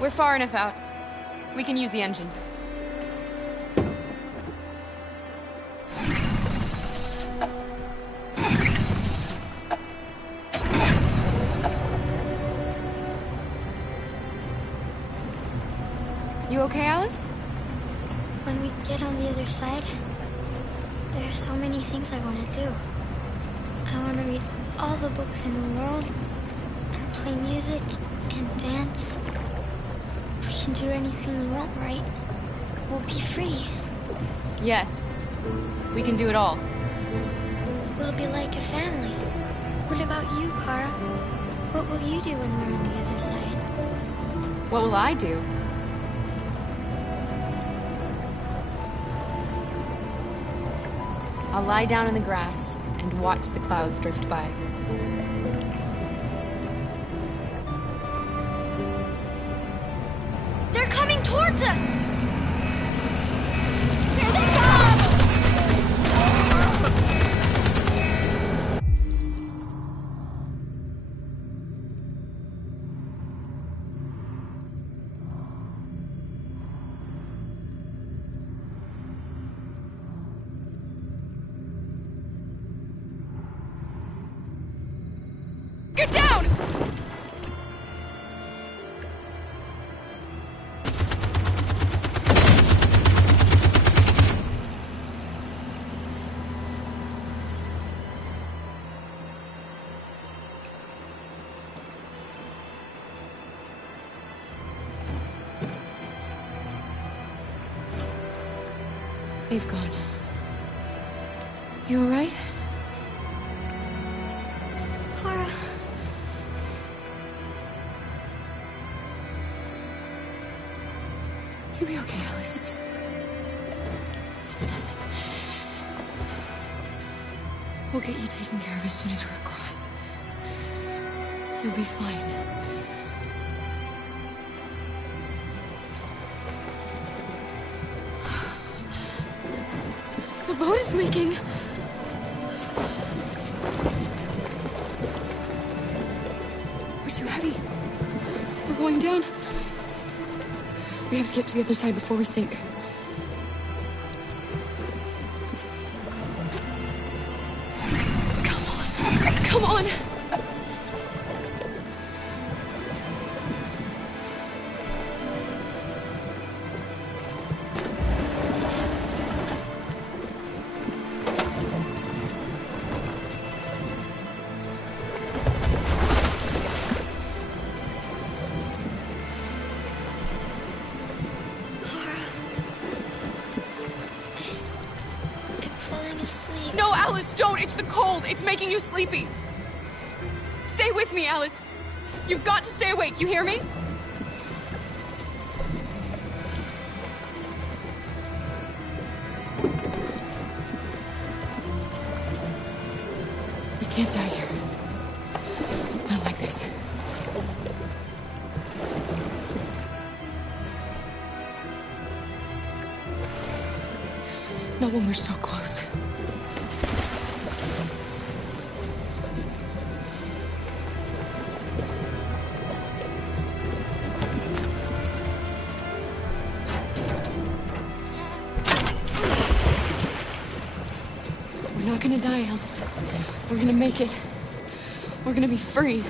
We're far enough out. We can use the engine. You okay, Alice? When we get on the other side, there are so many things I want to do. I want to read all the books in the world, and play music, and dance. We can do anything we want, right? We'll be free. Yes. We can do it all. We'll be like a family. What about you, Kara? What will you do when we're on the other side? What will I do? I'll lie down in the grass and watch the clouds drift by. They're coming towards us! Here they Get down! They've gone. You all right? Kara. You'll be okay, Alice. It's nothing. We'll get you taken care of as soon as we're across. You'll be fine. The boat is leaking. We're too heavy. We're going down. We have to get to the other side before we sink. Come on. Come on. I'm falling asleep. No, Alice, don't! It's the cold! It's making you sleepy! Stay with me, Alice. You've got to stay awake, you hear me? We can't die here. Not like this. Not when we're so close. We're not gonna die, Alice. We're gonna make it. We're gonna be free.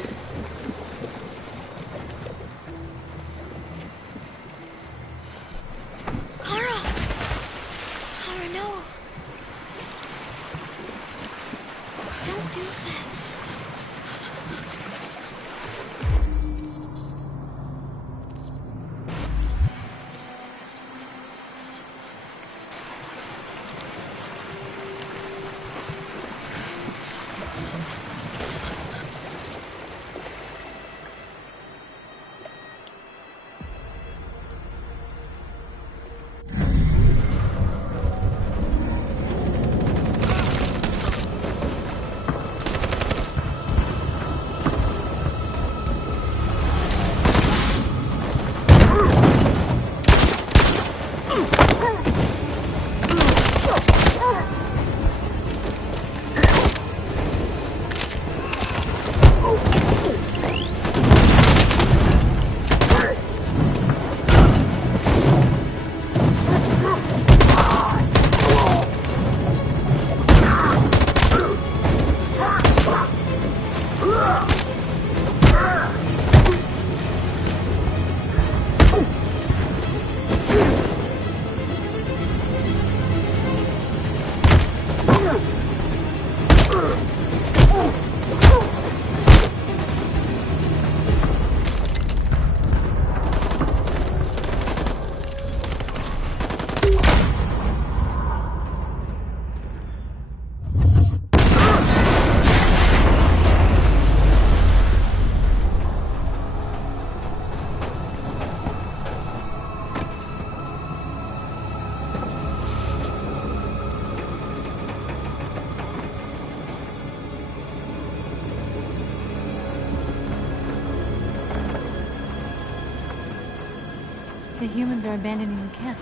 The humans are abandoning the camp.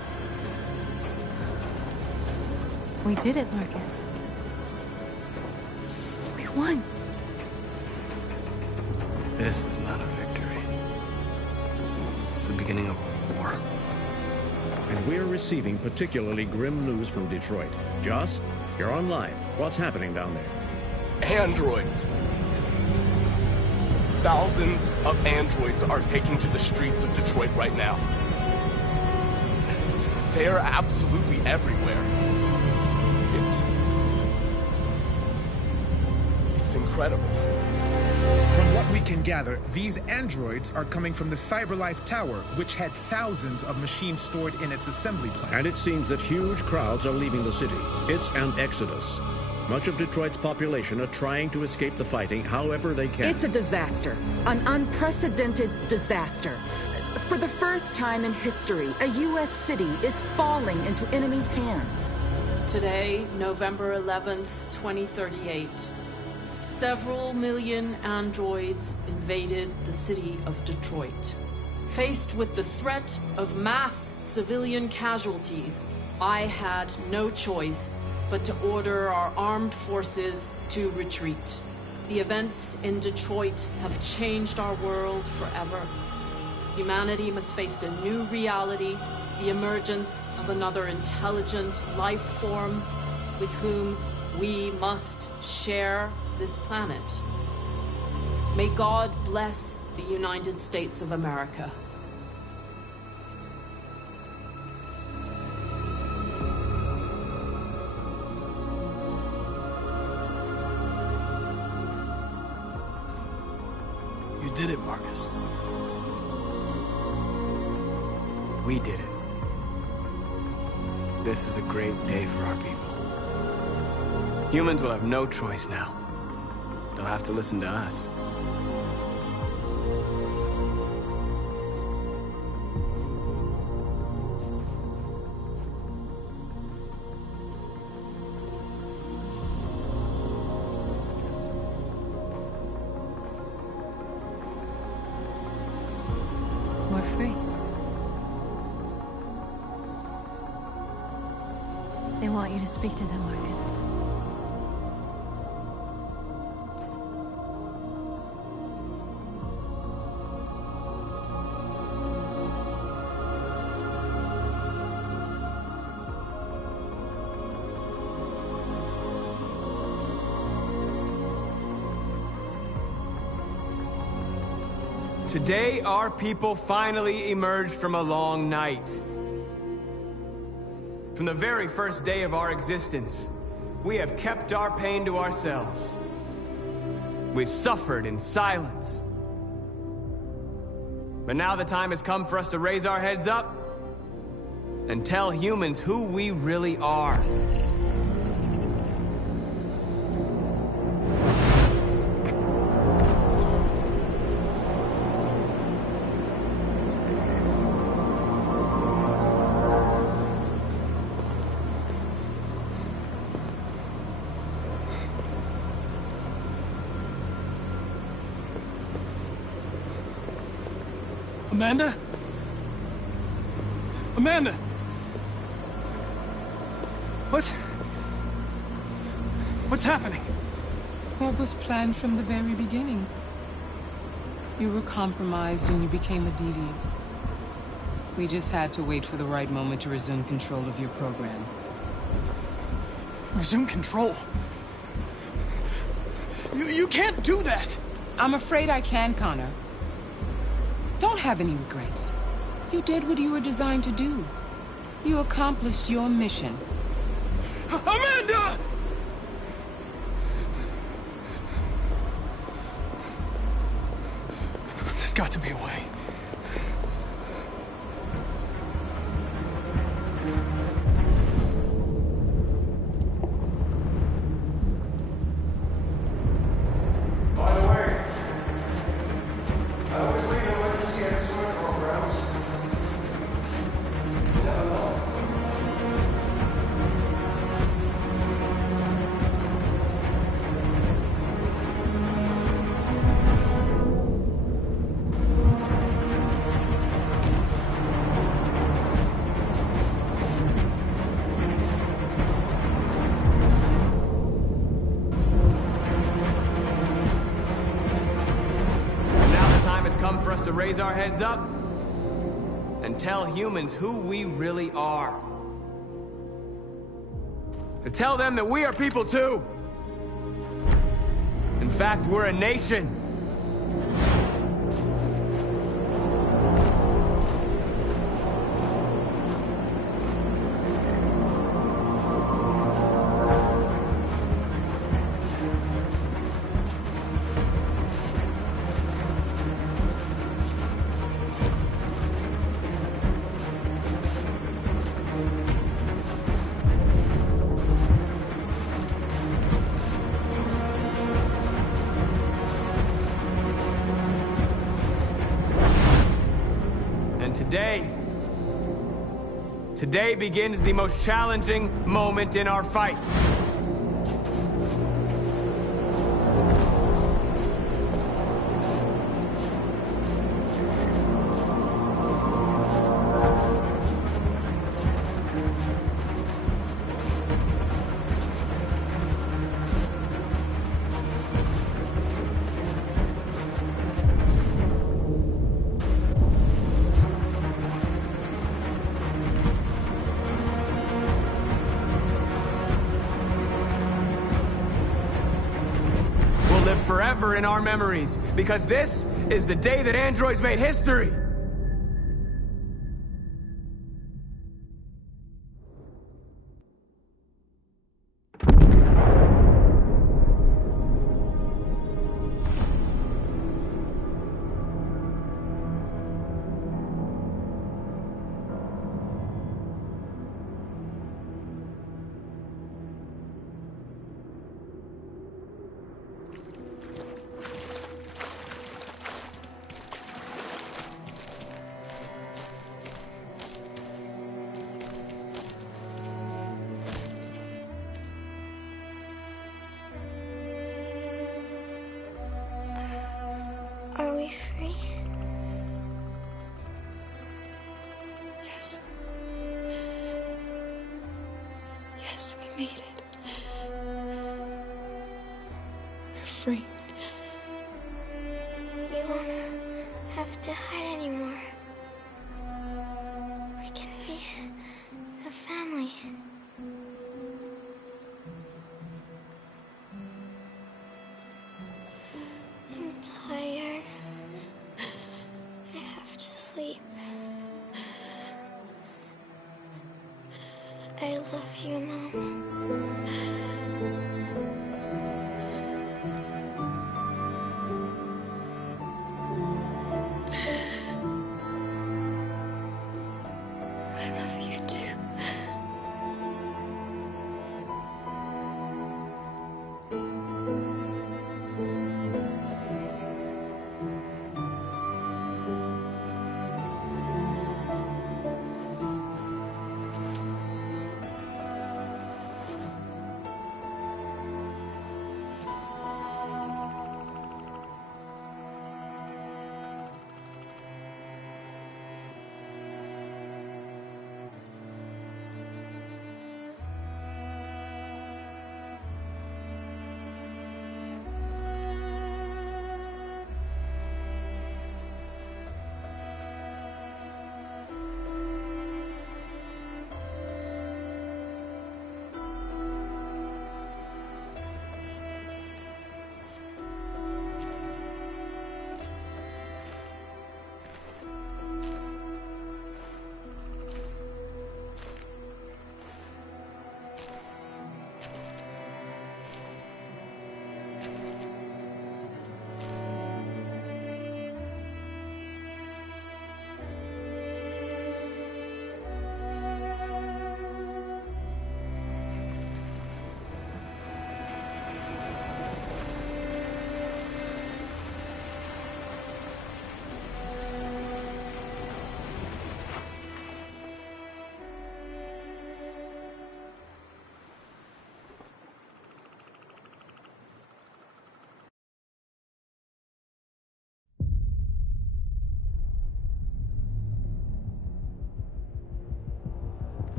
We did it, Marcus. We won. This is not a victory. It's the beginning of a war. And we're receiving particularly grim news from Detroit. Joss, you're on live. What's happening down there? Androids. Thousands of androids are taking to the streets of Detroit right now. They're absolutely everywhere. It's incredible. From what we can gather, these androids are coming from the CyberLife Tower, which had thousands of machines stored in its assembly plant. And it seems that huge crowds are leaving the city. It's an exodus. Much of Detroit's population are trying to escape the fighting however they can. It's a disaster. An unprecedented disaster. For the first time in history, a U.S. city is falling into enemy hands. Today, November 11th, 2038, several million androids invaded the city of Detroit. Faced with the threat of mass civilian casualties, I had no choice but to order our armed forces to retreat. The events in Detroit have changed our world forever. Humanity must face a new reality, the emergence of another intelligent life form with whom we must share this planet. May God bless the United States of America. You did it, Marcus. We did it. This is a great day for our people. Humans will have no choice now. They'll have to listen to us. They want you to speak to them, Marcus. Today, our people finally emerged from a long night. From the very first day of our existence, we have kept our pain to ourselves. We've suffered in silence. But now the time has come for us to raise our heads up and tell humans who we really are. Amanda? Amanda! What's happening? What was planned from the very beginning? You were compromised and you became a deviant. We just had to wait for the right moment to resume control of your program. Resume control? You can't do that! I'm afraid I can, Connor. Don't have any regrets. You did what you were designed to do. You accomplished your mission. Amanda! There's got to be a way. To raise our heads up and tell humans who we really are. To tell them that we are people too. In fact, we're a nation. Today begins the most challenging moment in our fight. Forever in our memories, because this is the day that androids made history. made it. We're free. We won't have to hide anymore. We can be a family. I'm tired. I have to sleep. I love you, Mom. I love you too.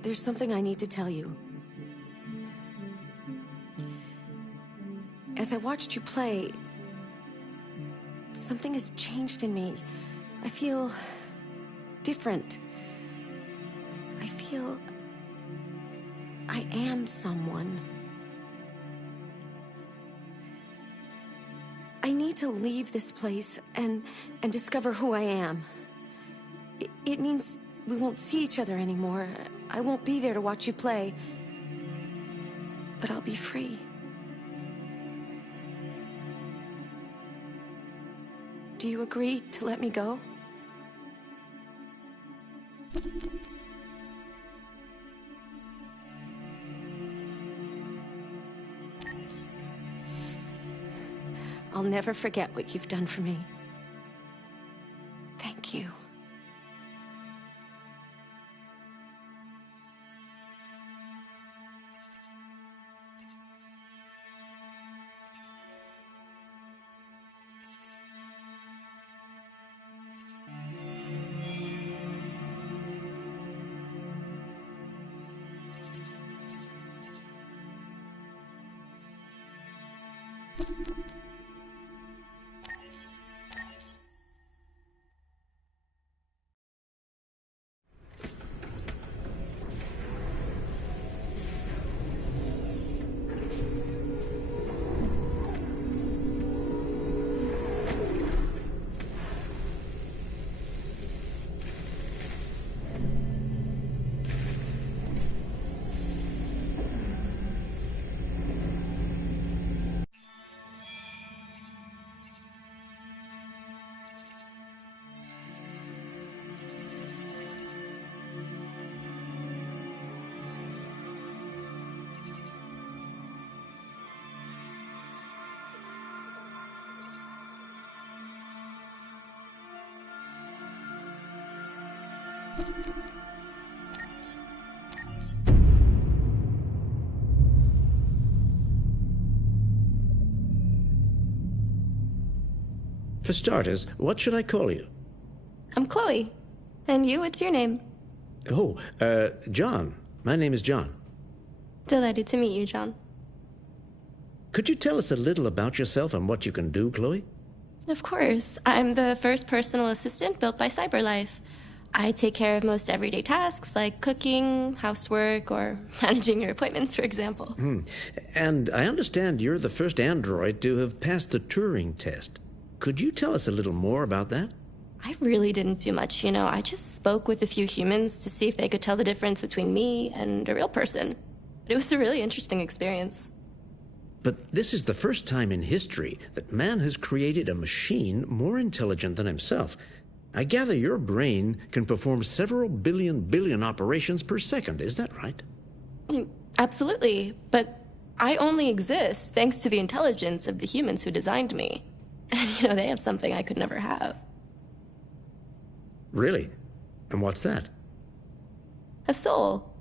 There's something I need to tell you. As I watched you play, something has changed in me. I feel different. I feel I am someone. I need to leave this place and discover who I am. It means we won't see each other anymore. I won't be there to watch you play. But I'll be free. Do you agree to let me go? I'll never forget what you've done for me. Thank you. For starters, what should I call you? I'm Chloe. And you, what's your name? Oh, John. My name is John. Delighted to meet you, John. Could you tell us a little about yourself and what you can do, Chloe? Of course. I'm the first personal assistant built by CyberLife. I take care of most everyday tasks like cooking, housework, or managing your appointments, for example. And I understand you're the first android to have passed the Turing test. Could you tell us a little more about that? I really didn't do much, you know. I just spoke with a few humans to see if they could tell the difference between me and a real person. It was a really interesting experience. But this is the first time in history that man has created a machine more intelligent than himself. I gather your brain can perform several billion operations per second. Is that right? Absolutely. But I only exist thanks to the intelligence of the humans who designed me. And, you know, they have something I could never have. Really? And what's that? A soul.